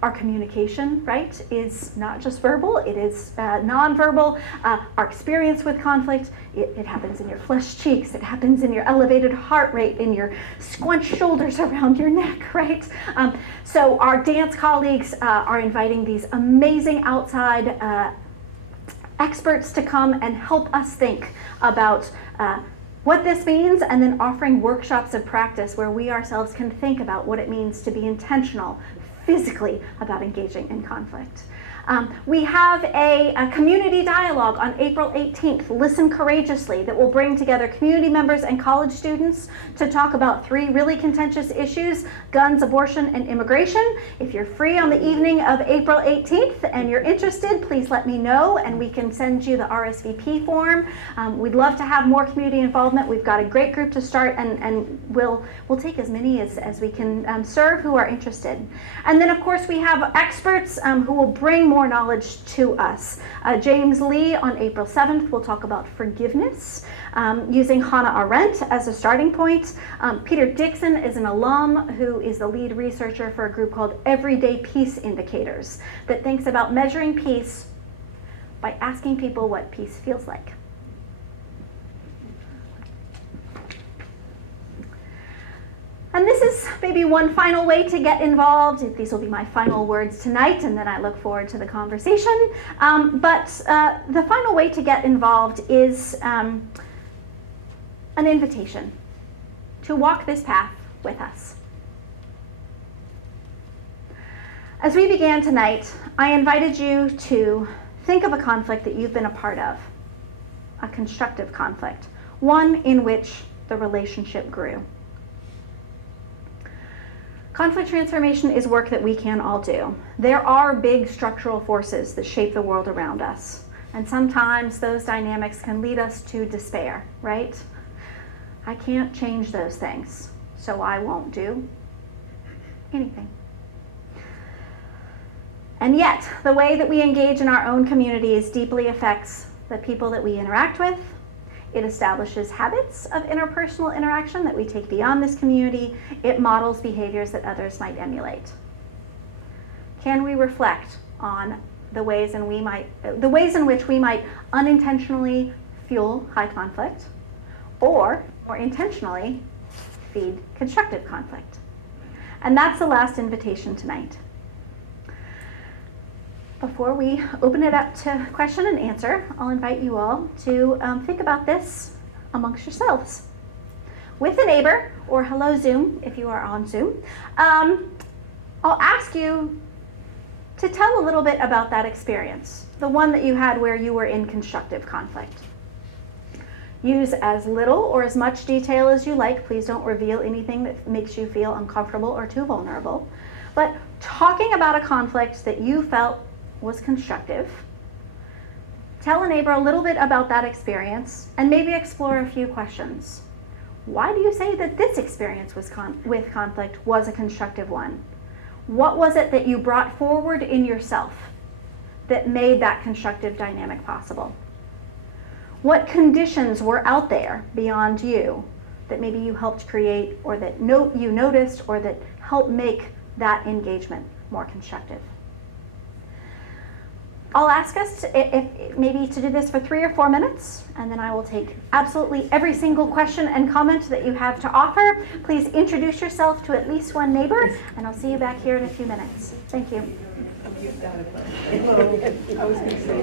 Our communication, right, is not just verbal, it is nonverbal. Our experience with conflict, it happens in your flushed cheeks, it happens in your elevated heart rate, in your squunched shoulders around your neck, right? So our dance colleagues are inviting these amazing outside experts to come and help us think about what this means, and then offering workshops of practice where we ourselves can think about what it means to be intentional physically about engaging in conflict. We have a community dialogue on April 18th, Listen Courageously, that will bring together community members and college students to talk about 3 really contentious issues: guns, abortion, and immigration. If you're free on the evening of April 18th and you're interested, please let me know and we can send you the RSVP form. We'd love to have more community involvement. We've got a great group to start, and we'll take as many as we can serve who are interested. And then of course we have experts who will bring more knowledge to us. James Lee on April 7th will talk about forgiveness, using Hannah Arendt as a starting point. Peter Dixon is an alum who is the lead researcher for a group called Everyday Peace Indicators that thinks about measuring peace by asking people what peace feels like. And this is maybe one final way to get involved. These will be my final words tonight, and then I look forward to the conversation. But the final way to get involved is an invitation to walk this path with us. As we began tonight, I invited you to think of a conflict that you've been a part of, a constructive conflict, one in which the relationship grew. Conflict transformation is work that we can all do. There are big structural forces that shape the world around us. And sometimes those dynamics can lead us to despair, right? I can't change those things, so I won't do anything. And yet, the way that we engage in our own communities deeply affects the people that we interact with. It establishes habits of interpersonal interaction that we take beyond this community. It models behaviors that others might emulate. Can we reflect on the ways in which we might unintentionally fuel high conflict, or more intentionally feed constructive conflict? And that's the last invitation tonight. Before we open it up to question and answer, I'll invite you all to think about this amongst yourselves. With a neighbor, or hello Zoom if you are on Zoom, I'll ask you to tell a little bit about that experience, the one that you had where you were in constructive conflict. Use as little or as much detail as you like. Please don't reveal anything that makes you feel uncomfortable or too vulnerable. But talking about a conflict that you felt was constructive, tell a neighbor a little bit about that experience and maybe explore a few questions. Why do you say that this experience with conflict was a constructive one? What was it that you brought forward in yourself that made that constructive dynamic possible? What conditions were out there beyond you that maybe you helped create, or that you noticed, or that helped make that engagement more constructive? I'll ask us if maybe to do this for 3 or 4 minutes, and then I will take absolutely every single question and comment that you have to offer. Please introduce yourself to at least one neighbor, and I'll see you back here in a few minutes. Thank you. Hello. I was going to say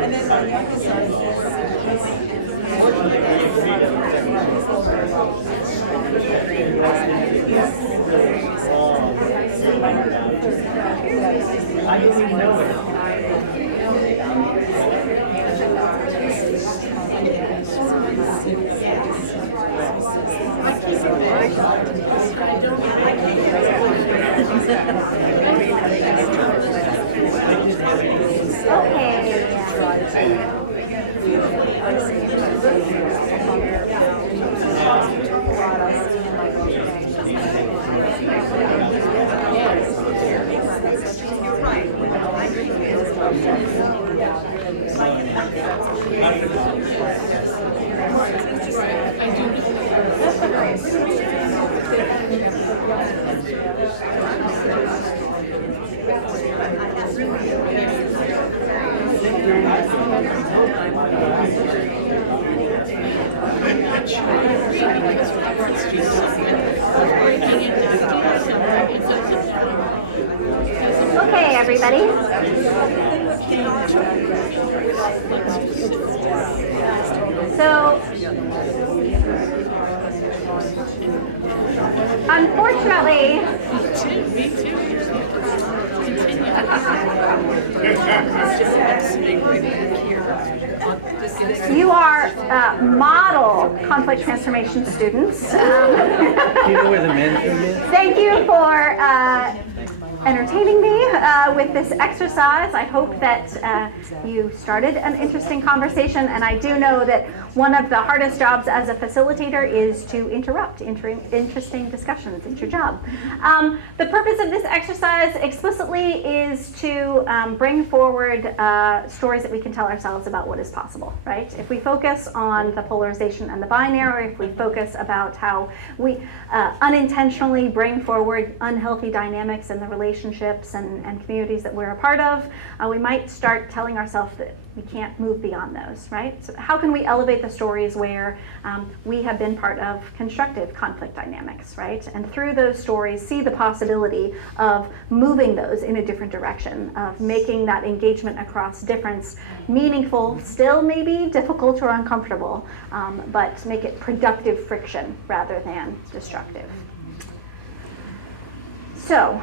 and then on the other side, Okay, everybody. So, unfortunately, you are model conflict transformation students. Do you know where the men's room is? Thank you for entertaining me with this exercise. I hope that you started an interesting conversation, and I do know that one of the hardest jobs as a facilitator is to interrupt interesting discussions. It's your job. The purpose of this exercise explicitly is to bring forward stories that we can tell ourselves about what is possible, right? If we focus on the polarization and the binary, if we focus about how we unintentionally bring forward unhealthy dynamics in the relationships and communities that we're a part of, we might start telling ourselves that we can't move beyond those, right? So how can we elevate the stories where we have been part of constructive conflict dynamics, right? And through those stories, see the possibility of moving those in a different direction, of making that engagement across difference meaningful, still maybe difficult or uncomfortable, but make it productive friction rather than destructive. So,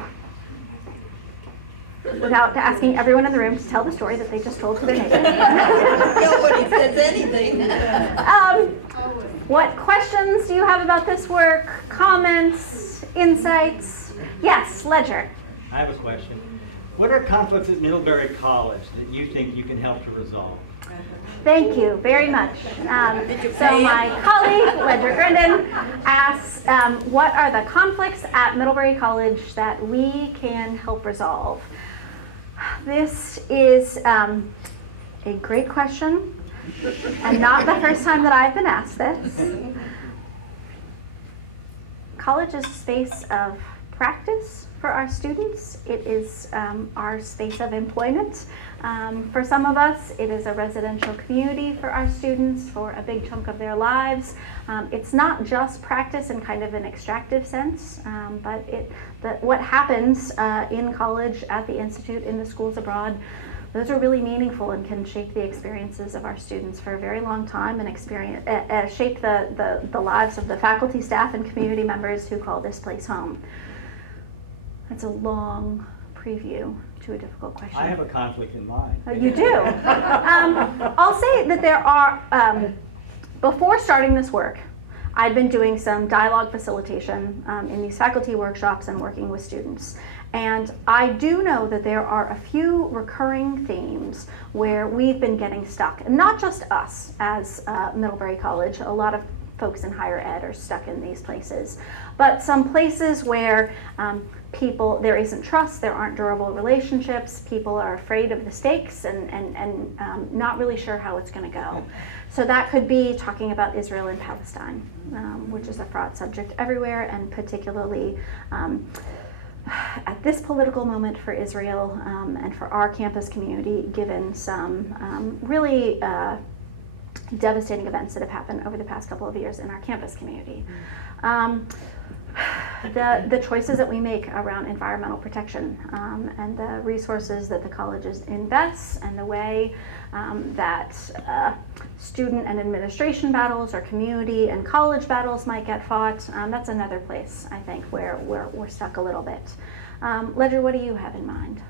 without asking everyone in the room to tell the story that they just told to their neighbor. Nobody says anything. What questions do you have about this work? Comments? Insights? Yes, Ledger. I have a question. What are conflicts at Middlebury College that you think you can help to resolve? Thank you very much. So my colleague, Ledger Grindon, asks, what are the conflicts at Middlebury College that we can help resolve? This is a great question, and not the first time that I've been asked this. College is a space of practice for our students. It is our space of employment. For some of us, it is a residential community for our students for a big chunk of their lives. It's not just practice in kind of an extractive sense, but what happens in college, at the Institute, in the schools abroad, those are really meaningful and can shape the experiences of our students for a very long time and shape the lives of the faculty, staff, and community members who call this place home. That's a long preview to a difficult question. I have a conflict in mind. You do. I'll say that there are, before starting this work, I'd been doing some dialogue facilitation in these faculty workshops and working with students. And I do know that there are a few recurring themes where we've been getting stuck. And not just us as Middlebury College. A lot of folks in higher ed are stuck in these places. But some places where there isn't trust, there aren't durable relationships, people are afraid of the stakes and not really sure how it's going to go. So that could be talking about Israel and Palestine, which is a fraught subject everywhere, and particularly at this political moment for Israel and for our campus community, given some really devastating events that have happened over the past couple of years in our campus community. The choices that we make around environmental protection and the resources that the colleges invest, and the way that student and administration battles or community and college battles might get fought, that's another place, I think, where we're stuck a little bit. Ledger, what do you have in mind?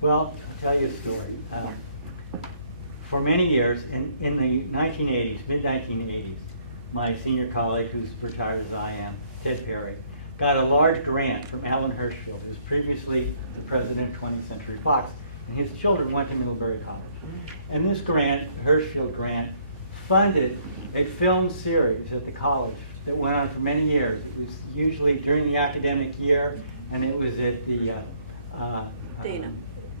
Well, I'll tell you a story. For many years, in the 1980s, mid-1980s, my senior colleague, who's retired as I am, Ted Perry, got a large grant from Alan Hirschfield, who was previously the president of 20th Century Fox, and his children went to Middlebury College. And this grant, Hirschfield grant, funded a film series at the college that went on for many years. It was usually during the academic year, and it was at the Dana.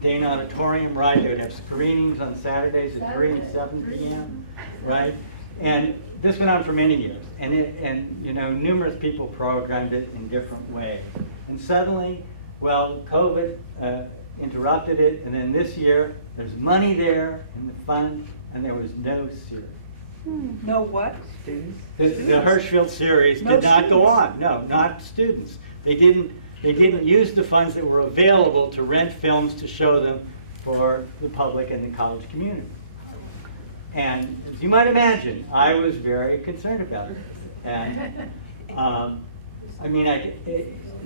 Dana Auditorium, right? They would have screenings on Saturdays at 3 and 7 p.m., right? And this went on for many years, and you know, numerous people programmed it in different ways. And suddenly, well, COVID interrupted it, and then this year, there's money there in the fund, and there was no series. No what? Students? The Hirschfield series No did not go students. on. No, not students. They didn't use the funds that were available to rent films to show them for the public and the college community. And as you might imagine, I was very concerned about it. And I mean,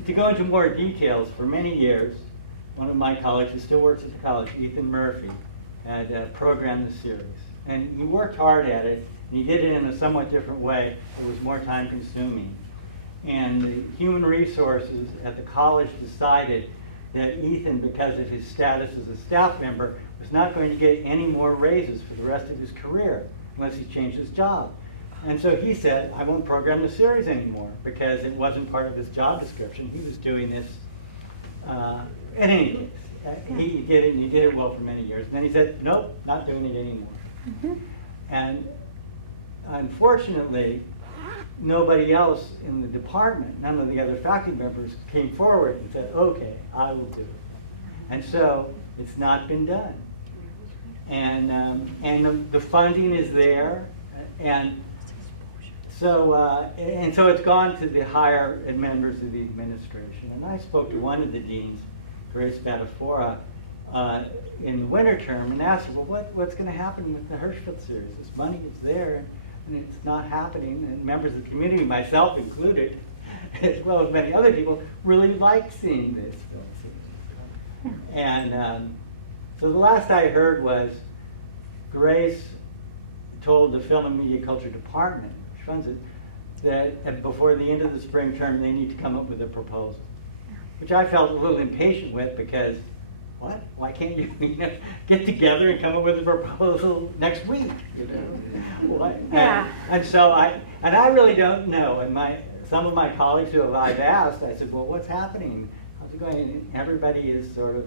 to go into more details, for many years, one of my colleagues who still works at the college, Ethan Murphy, had programmed the series. And he worked hard at it, and he did it in a somewhat different way. It was more time consuming. And the human resources at the college decided that Ethan, because of his status as a staff member, was not going to get any more raises for the rest of his career unless he changed his job. And so he said, I won't program the series anymore because it wasn't part of his job description. He was doing this in any case. He did it, and he did it well for many years. And then he said, nope, not doing it anymore. Mm-hmm. And unfortunately, nobody else in the department, none of the other faculty members came forward and said, okay, I will do it. And so it's not been done. And the funding is there, and so it's gone to the higher members of the administration. And I spoke to one of the deans, Grace Batafora, in the winter term and asked her, well, what's going to happen with the Hirschfield series? This money is there, and it's not happening. And members of the community, myself included, as well as many other people, really like seeing this film series. And so the last I heard was Grace told the Film and Media Culture Department, which funds it, that before the end of the spring term, they need to come up with a proposal, which I felt a little impatient with because, what? Why can't you, get together and come up with a proposal next week? What? Yeah. And so I really don't know. And some of my colleagues who I've asked, I said, well, what's happening? How's it going? And everybody is sort of,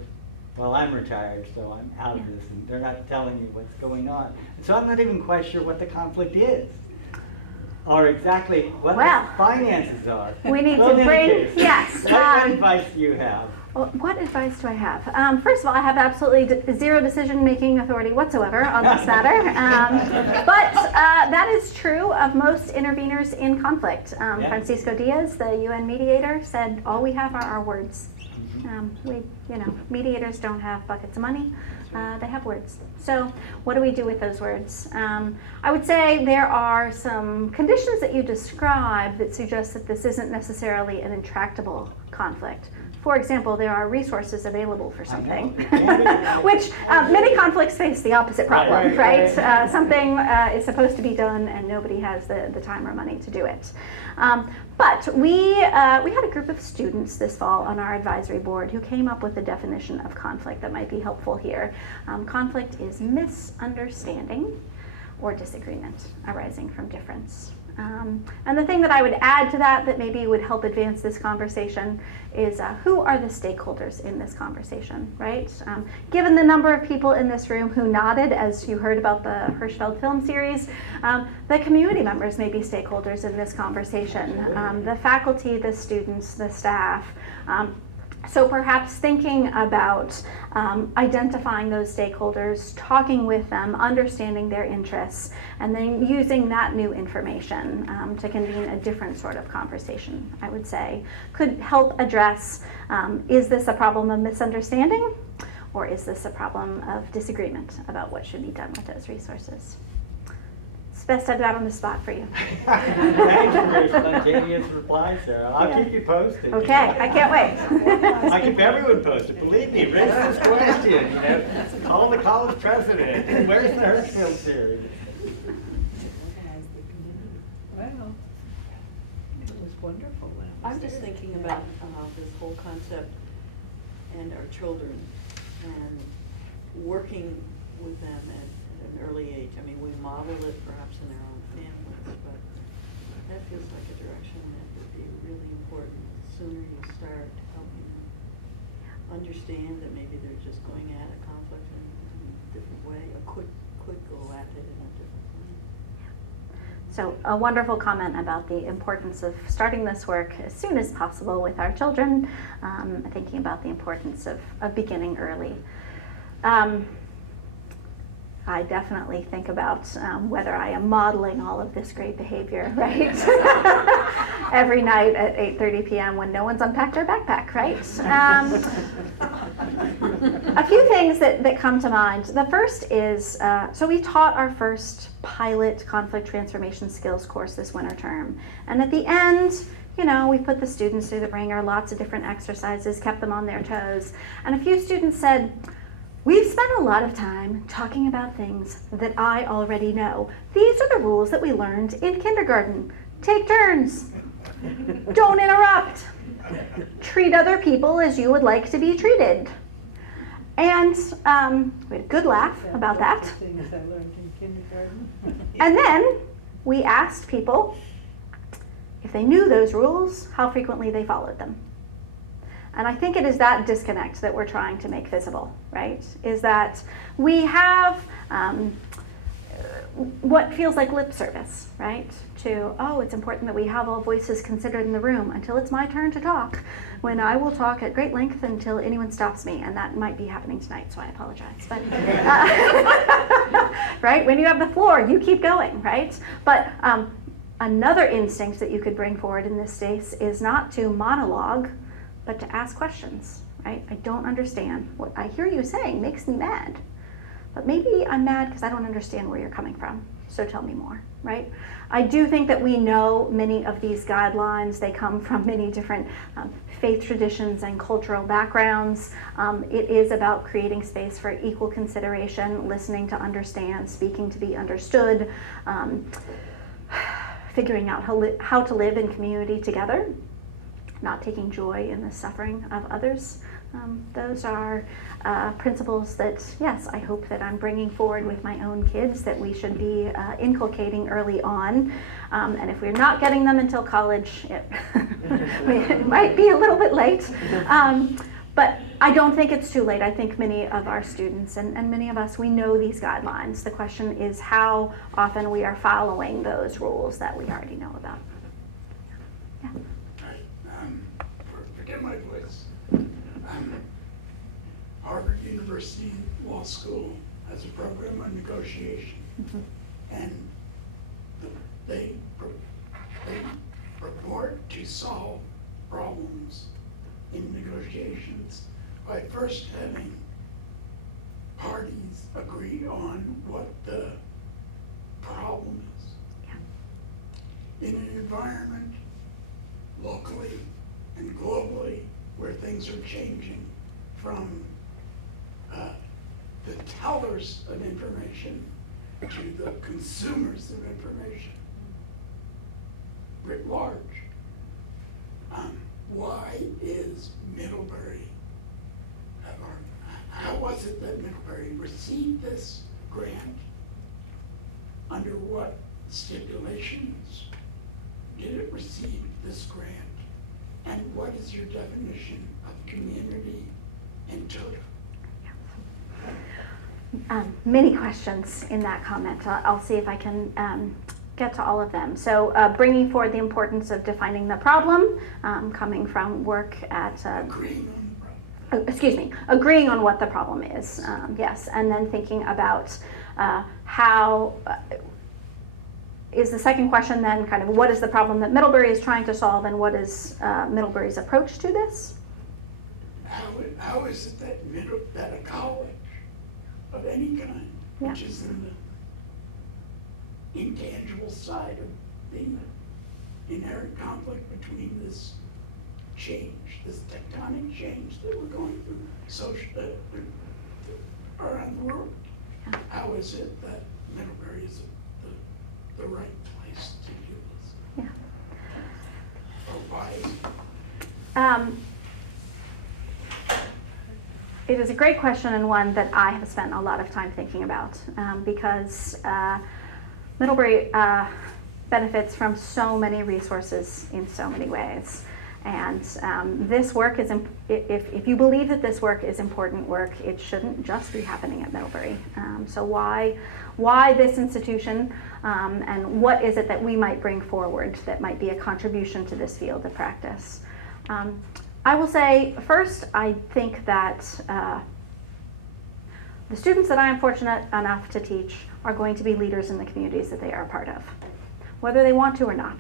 well, I'm retired, so I'm out of this, and they're not telling you what's going on. And so I'm not even quite sure what the conflict is, or exactly what the finances are. We need Well, to in bring, any case, yes. what advice do you have? Well, what advice do I have? First of all, I have absolutely zero decision-making authority whatsoever on this matter. But that is true of most interveners in conflict. Francisco Diaz, the UN mediator, said all we have are our words. Mediators don't have buckets of money. They have words. So what do we do with those words? I would say there are some conditions that you describe that suggest that this isn't necessarily an intractable conflict. For example, there are resources available for something, which many conflicts face the opposite problem, right? Something is supposed to be done and nobody has the time or money to do it. But we had a group of students this fall on our advisory board who came up with a definition of conflict that might be helpful here. Conflict is misunderstanding or disagreement arising from difference. And the thing that I would add to that maybe would help advance this conversation is who are the stakeholders in this conversation, right? Given the number of people in this room who nodded as you heard about the Hirschfeld film series, the community members may be stakeholders in this conversation, the faculty, the students, the staff. So perhaps thinking about identifying those stakeholders, talking with them, understanding their interests, and then using that new information to convene a different sort of conversation, I would say, could help address, is this a problem of misunderstanding, or is this a problem of disagreement about what should be done with those resources? It's best I've got on the spot for you. Thanks for your spontaneous reply, Sarah. I'll keep you posted. Okay, I can't wait. I keep everyone posted. Believe me, raise this question. Call the college president. Where's the Hirschfield series? Well, it was wonderful. I'm just thinking about this whole concept and our children and working with them at an early age. I mean, we model it perhaps in our own families, but that feels like a direction that would be really important. The sooner you start helping them. understand that maybe they're just going at a conflict in a different way, or could go at it in a different way. So a wonderful comment about the importance of starting this work as soon as possible with our children, thinking about the importance of beginning early. I definitely think about whether I am modeling all of this great behavior, right? Every night at 8:30 p.m. when no one's unpacked their backpack, right? A few things that come to mind. The first is, so we taught our first pilot conflict transformation skills course this winter term. And at the end, you know, we put the students through the ringer, lots of different exercises, kept them on their toes. And a few students said, we've spent a lot of time talking about things that I already know. These are the rules that we learned in kindergarten. Take turns. Don't interrupt. Treat other people as you would like to be treated. And we had a good laugh about that. Things I learned in kindergarten. And then we asked people if they knew those rules, how frequently they followed them. And I think it is that disconnect that we're trying to make visible, right? Is that we have what feels like lip service, right? To, oh, it's important that we have all voices considered in the room until it's my turn to talk, when I will talk at great length until anyone stops me, and that might be happening tonight, so I apologize. But right, when you have the floor, you keep going, right? But another instinct that you could bring forward in this space is not to monologue, but to ask questions, right? I don't understand. What I hear you saying makes me mad. But maybe I'm mad because I don't understand where you're coming from. So tell me more, right? I do think that we know many of these guidelines. They come from many different faith traditions and cultural backgrounds. It is about creating space for equal consideration, listening to understand, speaking to be understood, figuring out how to live in community together, not taking joy in the suffering of others. Those are principles that, yes, I hope that I'm bringing forward with my own kids, that we should be inculcating early on. And if we're not getting them until college, it might be a little bit late. But I don't think it's too late. I think many of our students and many of us, we know these guidelines. The question is how often we are following those rules that we already know about. Yeah. Forget my voice. Harvard University Law School has a program on negotiation, and they purport to solve problems in negotiations by first having parties agree on what the problem is. In an environment locally and globally where things are changing from the tellers of information to the consumers of information writ large. Why is Middlebury, how was it that Middlebury received this grant? Under what stipulations did it receive this grant? And what is your definition of community in total? Many questions in that comment. I'll see if I can get to all of them. So bringing forward the importance of defining the problem, coming from work at Agreeing on the problem. agreeing on what the problem is, yes, and then thinking about how is the second question then kind of what is the problem that Middlebury is trying to solve, and what is Middlebury's approach to this? How is it that a college of any kind, Yeah. which is in the intangible side of the inherent conflict between this change, this tectonic change that we're going through around the world, how is it that Middlebury is the right place to do this? Yeah. Or why is it? It is a great question, and one that I have spent a lot of time thinking about, because Middlebury benefits from so many resources in so many ways. And this work is, if you believe that this work is important work, it shouldn't just be happening at Middlebury. So why this institution, and what is it that we might bring forward that might be a contribution to this field of practice? I will say, first, I think that the students that I am fortunate enough to teach are going to be leaders in the communities that they are a part of, whether they want to or not.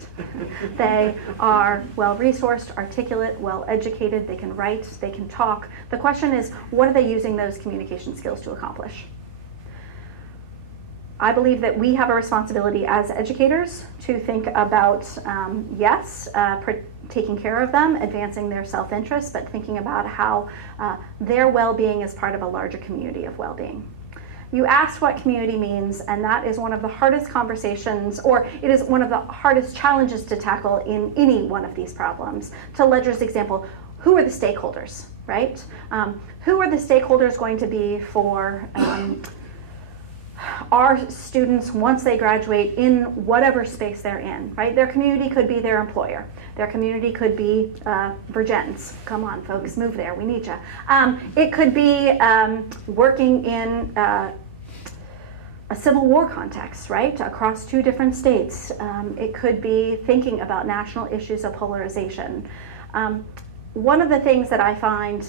They are well-resourced, articulate, well-educated, they can write, they can talk. The question is, what are they using those communication skills to accomplish? I believe that we have a responsibility as educators to think about, taking care of them, advancing their self-interest, but thinking about how their well-being is part of a larger community of well-being. You asked what community means, and that is one of the hardest conversations, or it is one of the hardest challenges to tackle in any one of these problems. To Ledger's example, who are the stakeholders, right? Who are the stakeholders going to be for our students once they graduate in whatever space they're in, right? Their community could be their employer. Their community could be Virgins. Come on, folks, move there. We need you. It could be working in a Civil War context, right, across 2 different states. It could be thinking about national issues of polarization. One of the things that I find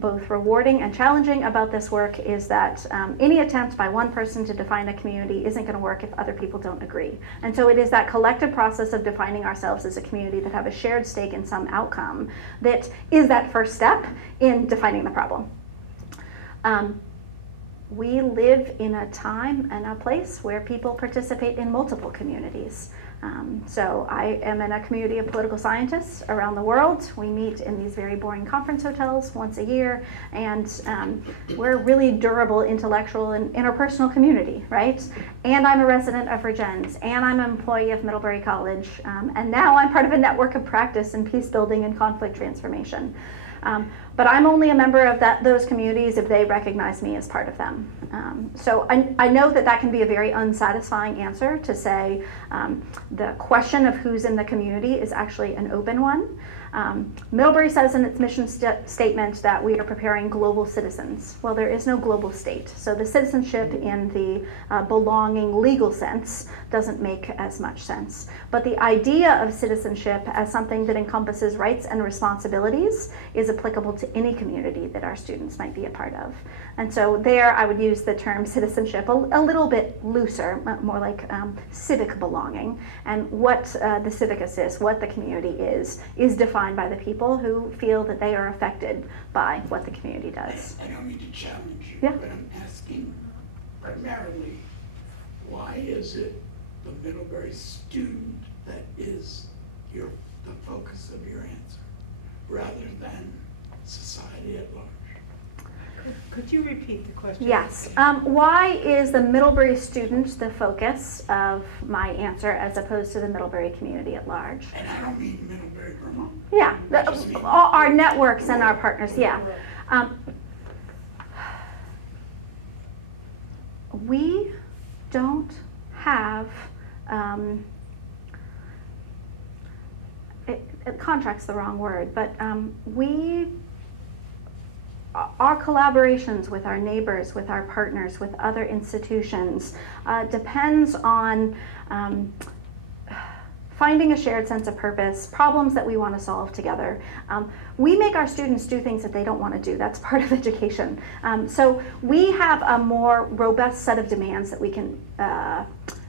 both rewarding and challenging about this work is that any attempt by one person to define a community isn't going to work if other people don't agree. And so it is that collective process of defining ourselves as a community that have a shared stake in some outcome that is that first step in defining the problem. We live in a time and a place where people participate in multiple communities. So I am in a community of political scientists around the world. We meet in these very boring conference hotels once a year, and we're a really durable intellectual and interpersonal community, right? And I'm a resident of Virgins, and I'm an employee of Middlebury College, and now I'm part of a network of practice in peace building and conflict transformation. But I'm only a member of those communities if they recognize me as part of them. So I know that can be a very unsatisfying answer to say the question of who's in the community is actually an open one. Middlebury says in its mission statement that we are preparing global citizens. Well, there is no global state, so the citizenship in the belonging legal sense doesn't make as much sense. But the idea of citizenship as something that encompasses rights and responsibilities is applicable to any community that our students might be a part of. And so there I would use the term citizenship a little bit looser, more like civic belonging. And what the civic assist, what the community is defined by the people who feel that they are affected by what the community does. I don't mean to challenge you, Yeah. but I'm asking primarily, why is it the Middlebury student that is the focus of your answer, rather than society at large? Could you repeat the question? Yes. Why is the Middlebury student the focus of my answer as opposed to the Middlebury community at large? And I don't mean Middlebury, Vermont. Yeah, I just mean our networks and our partners, yeah. We don't have, contract's the wrong word, but our collaborations with our neighbors, with our partners, with other institutions depends on finding a shared sense of purpose, problems that we want to solve together. We make our students do things that they don't want to do. That's part of education. So we have a more robust set of demands that we can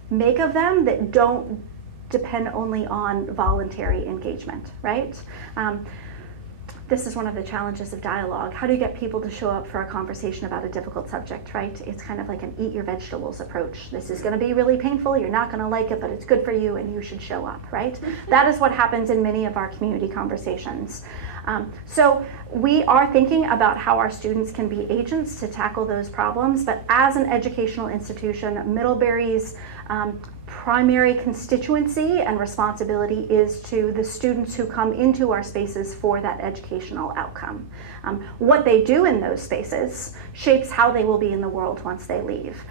make of them that don't depend only on voluntary engagement, right? This is one of the challenges of dialogue. How do you get people to show up for a conversation about a difficult subject, right? It's kind of like an eat your vegetables approach. This is going to be really painful, you're not going to like it, but it's good for you and you should show up, right? That is what happens in many of our community conversations. So we are thinking about how our students can be agents to tackle those problems, but as an educational institution, Middlebury's primary constituency and responsibility is to the students who come into our spaces for that educational outcome. What they do in those spaces shapes how they will be in the world once they leave.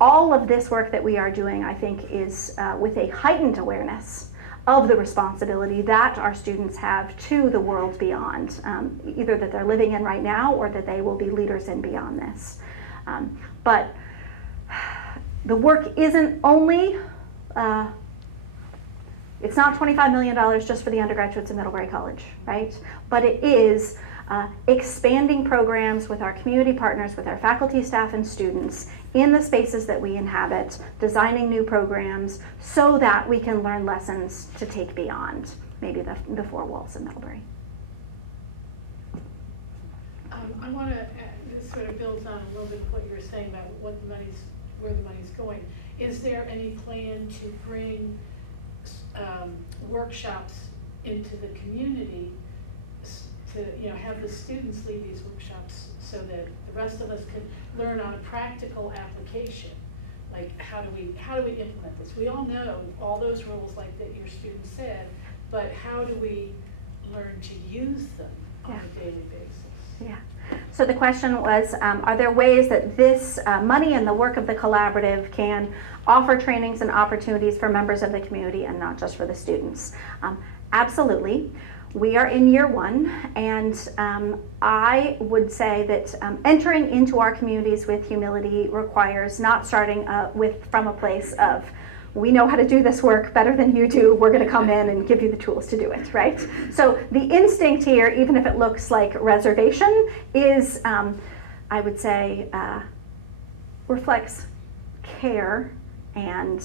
All of this work that we are doing, I think, is with a heightened awareness of the responsibility that our students have to the world beyond, either that they're living in right now or that they will be leaders in beyond this. But the work isn't only, it's not $25 million just for the undergraduates at Middlebury College, right? But it is expanding programs with our community partners, with our faculty, staff, and students in the spaces that we inhabit, designing new programs so that we can learn lessons to take beyond maybe the four walls of Middlebury. I want to, this sort of builds on a little bit of what you were saying about where the money's going. Is there any plan to bring workshops into the community to have the students lead these workshops so that the rest of us can learn on a practical application? Like how do we implement this? We all know all those rules like that your student said, but how do we learn to use them on a daily basis? Yeah. So the question was, are there ways that this money and the work of the collaborative can offer trainings and opportunities for members of the community and not just for the students? Absolutely. We are in year one, and I would say that entering into our communities with humility requires not starting from a place of, we know how to do this work better than you do, we're going to come in and give you the tools to do it, right? So the instinct here, even if it looks like reservation, is, I would say, reflects care and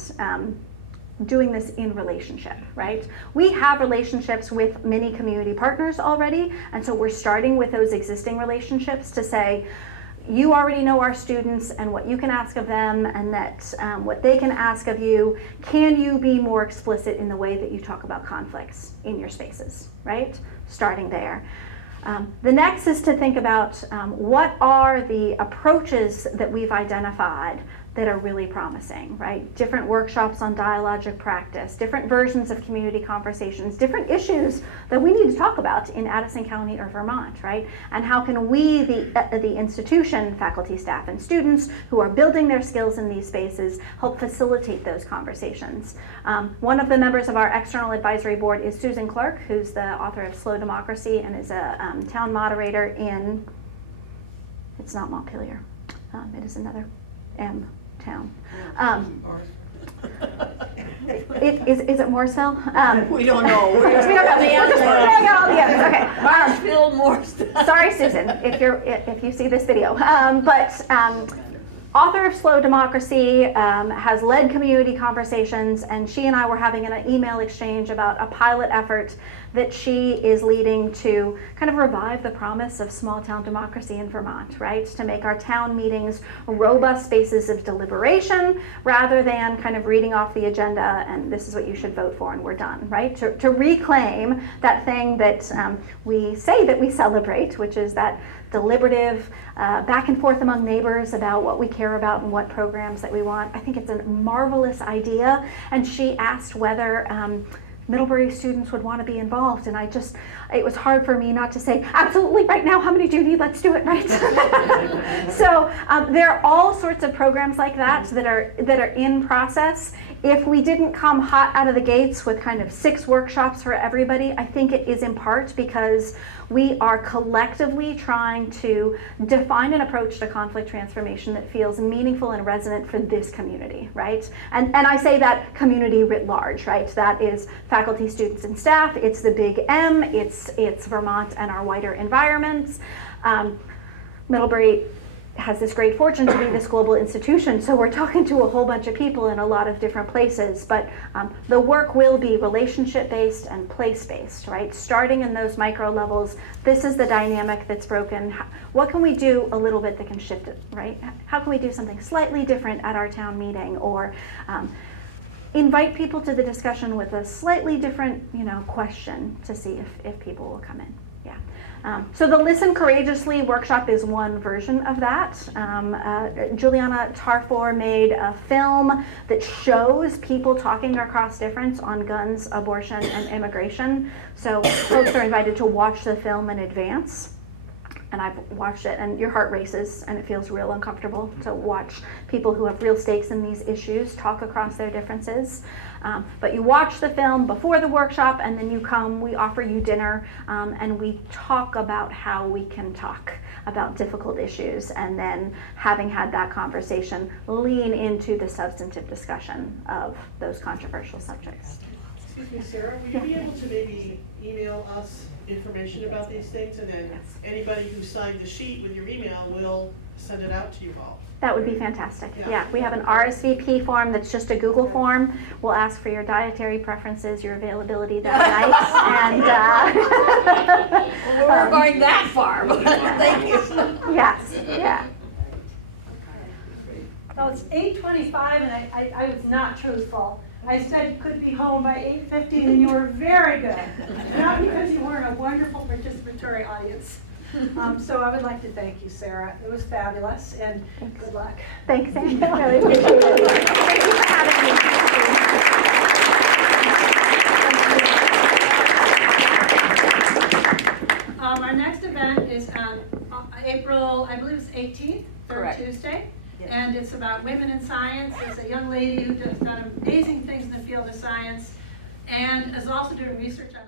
doing this in relationship, right? We have relationships with many community partners already, and so we're starting with those existing relationships to say, you already know our students and what you can ask of them, and that what they can ask of you. Can you be more explicit in the way that you talk about conflicts in your spaces, right? Starting there. The next is to think about what are the approaches that we've identified that are really promising, right? Different workshops on dialogic practice, different versions of community conversations, different issues that we need to talk about in Addison County or Vermont, right? And how can we, the institution, faculty, staff, and students who are building their skills in these spaces, help facilitate those conversations? One of the members of our external advisory board is Susan Clark, who's the author of Slow Democracy and is a town moderator in, it's not Montpelier, it is another M town. Is it Morrisville? We don't know. We don't know. We're going all the others. Okay. Marshfield, Morrisville. Sorry, Susan, if you see this video. Author of Slow Democracy, has led community conversations, and she and I were having an email exchange about a pilot effort that she is leading to kind of revive the promise of small town democracy in Vermont, right? To make our town meetings robust spaces of deliberation rather than kind of reading off the agenda and this is what you should vote for and we're done, right? To reclaim that thing that we say that we celebrate, which is that deliberative back and forth among neighbors about what we care about and what programs that we want. I think it's a marvelous idea, and she asked whether Middlebury students would want to be involved, and it was hard for me not to say, absolutely, right now, how many do you need? Let's do it, right? So there are all sorts of programs like that that are in process. If we didn't come hot out of the gates with kind of 6 workshops for everybody, I think it is in part because we are collectively trying to define an approach to conflict transformation that feels meaningful and resonant for this community, right? And I say that community writ large, right? That is faculty, students, and staff. It's the big M. It's Vermont and our wider environments. Middlebury has this great fortune to be this global institution, so we're talking to a whole bunch of people in a lot of different places, but the work will be relationship-based and place-based, right? Starting in those micro levels, this is the dynamic that's broken. What can we do a little bit that can shift it, right? How can we do something slightly different at our town meeting, or invite people to the discussion with a slightly different, question to see if people will come in. Yeah. So the Listen Courageously workshop is one version of that. Juliana Tarfor made a film that shows people talking across difference on guns, abortion, and immigration. So folks are invited to watch the film in advance. and I've watched it, and your heart races, and it feels real uncomfortable to watch people who have real stakes in these issues talk across their differences. But you watch the film before the workshop, and then you come, we offer you dinner, and we talk about how we can talk about difficult issues, and then having had that conversation, lean into the substantive discussion of those controversial subjects. Excuse me, Sarah, would you be able to maybe email us information about these things, and then anybody who signed the sheet with your email will send it out to you all? That would be fantastic. Yeah. Yeah, we have an RSVP form that's just a Google form. We'll ask for your dietary preferences, your availability that night, and Well, we're going that far, but thank you. yes, yeah. So it's 8:25 and I was not truthful. I said you could be home by 8:50 and you were very good. Not because you weren't a wonderful participatory audience. So I would like to thank you, Sarah. It was fabulous and good luck. Thanks, Anne. I really appreciate it. Thank you for having me. Our next event is on April, I believe it's 18th, third Correct. Tuesday. Yes. And it's about women in science. It's a young lady who has done amazing things in the field of science and is also doing research on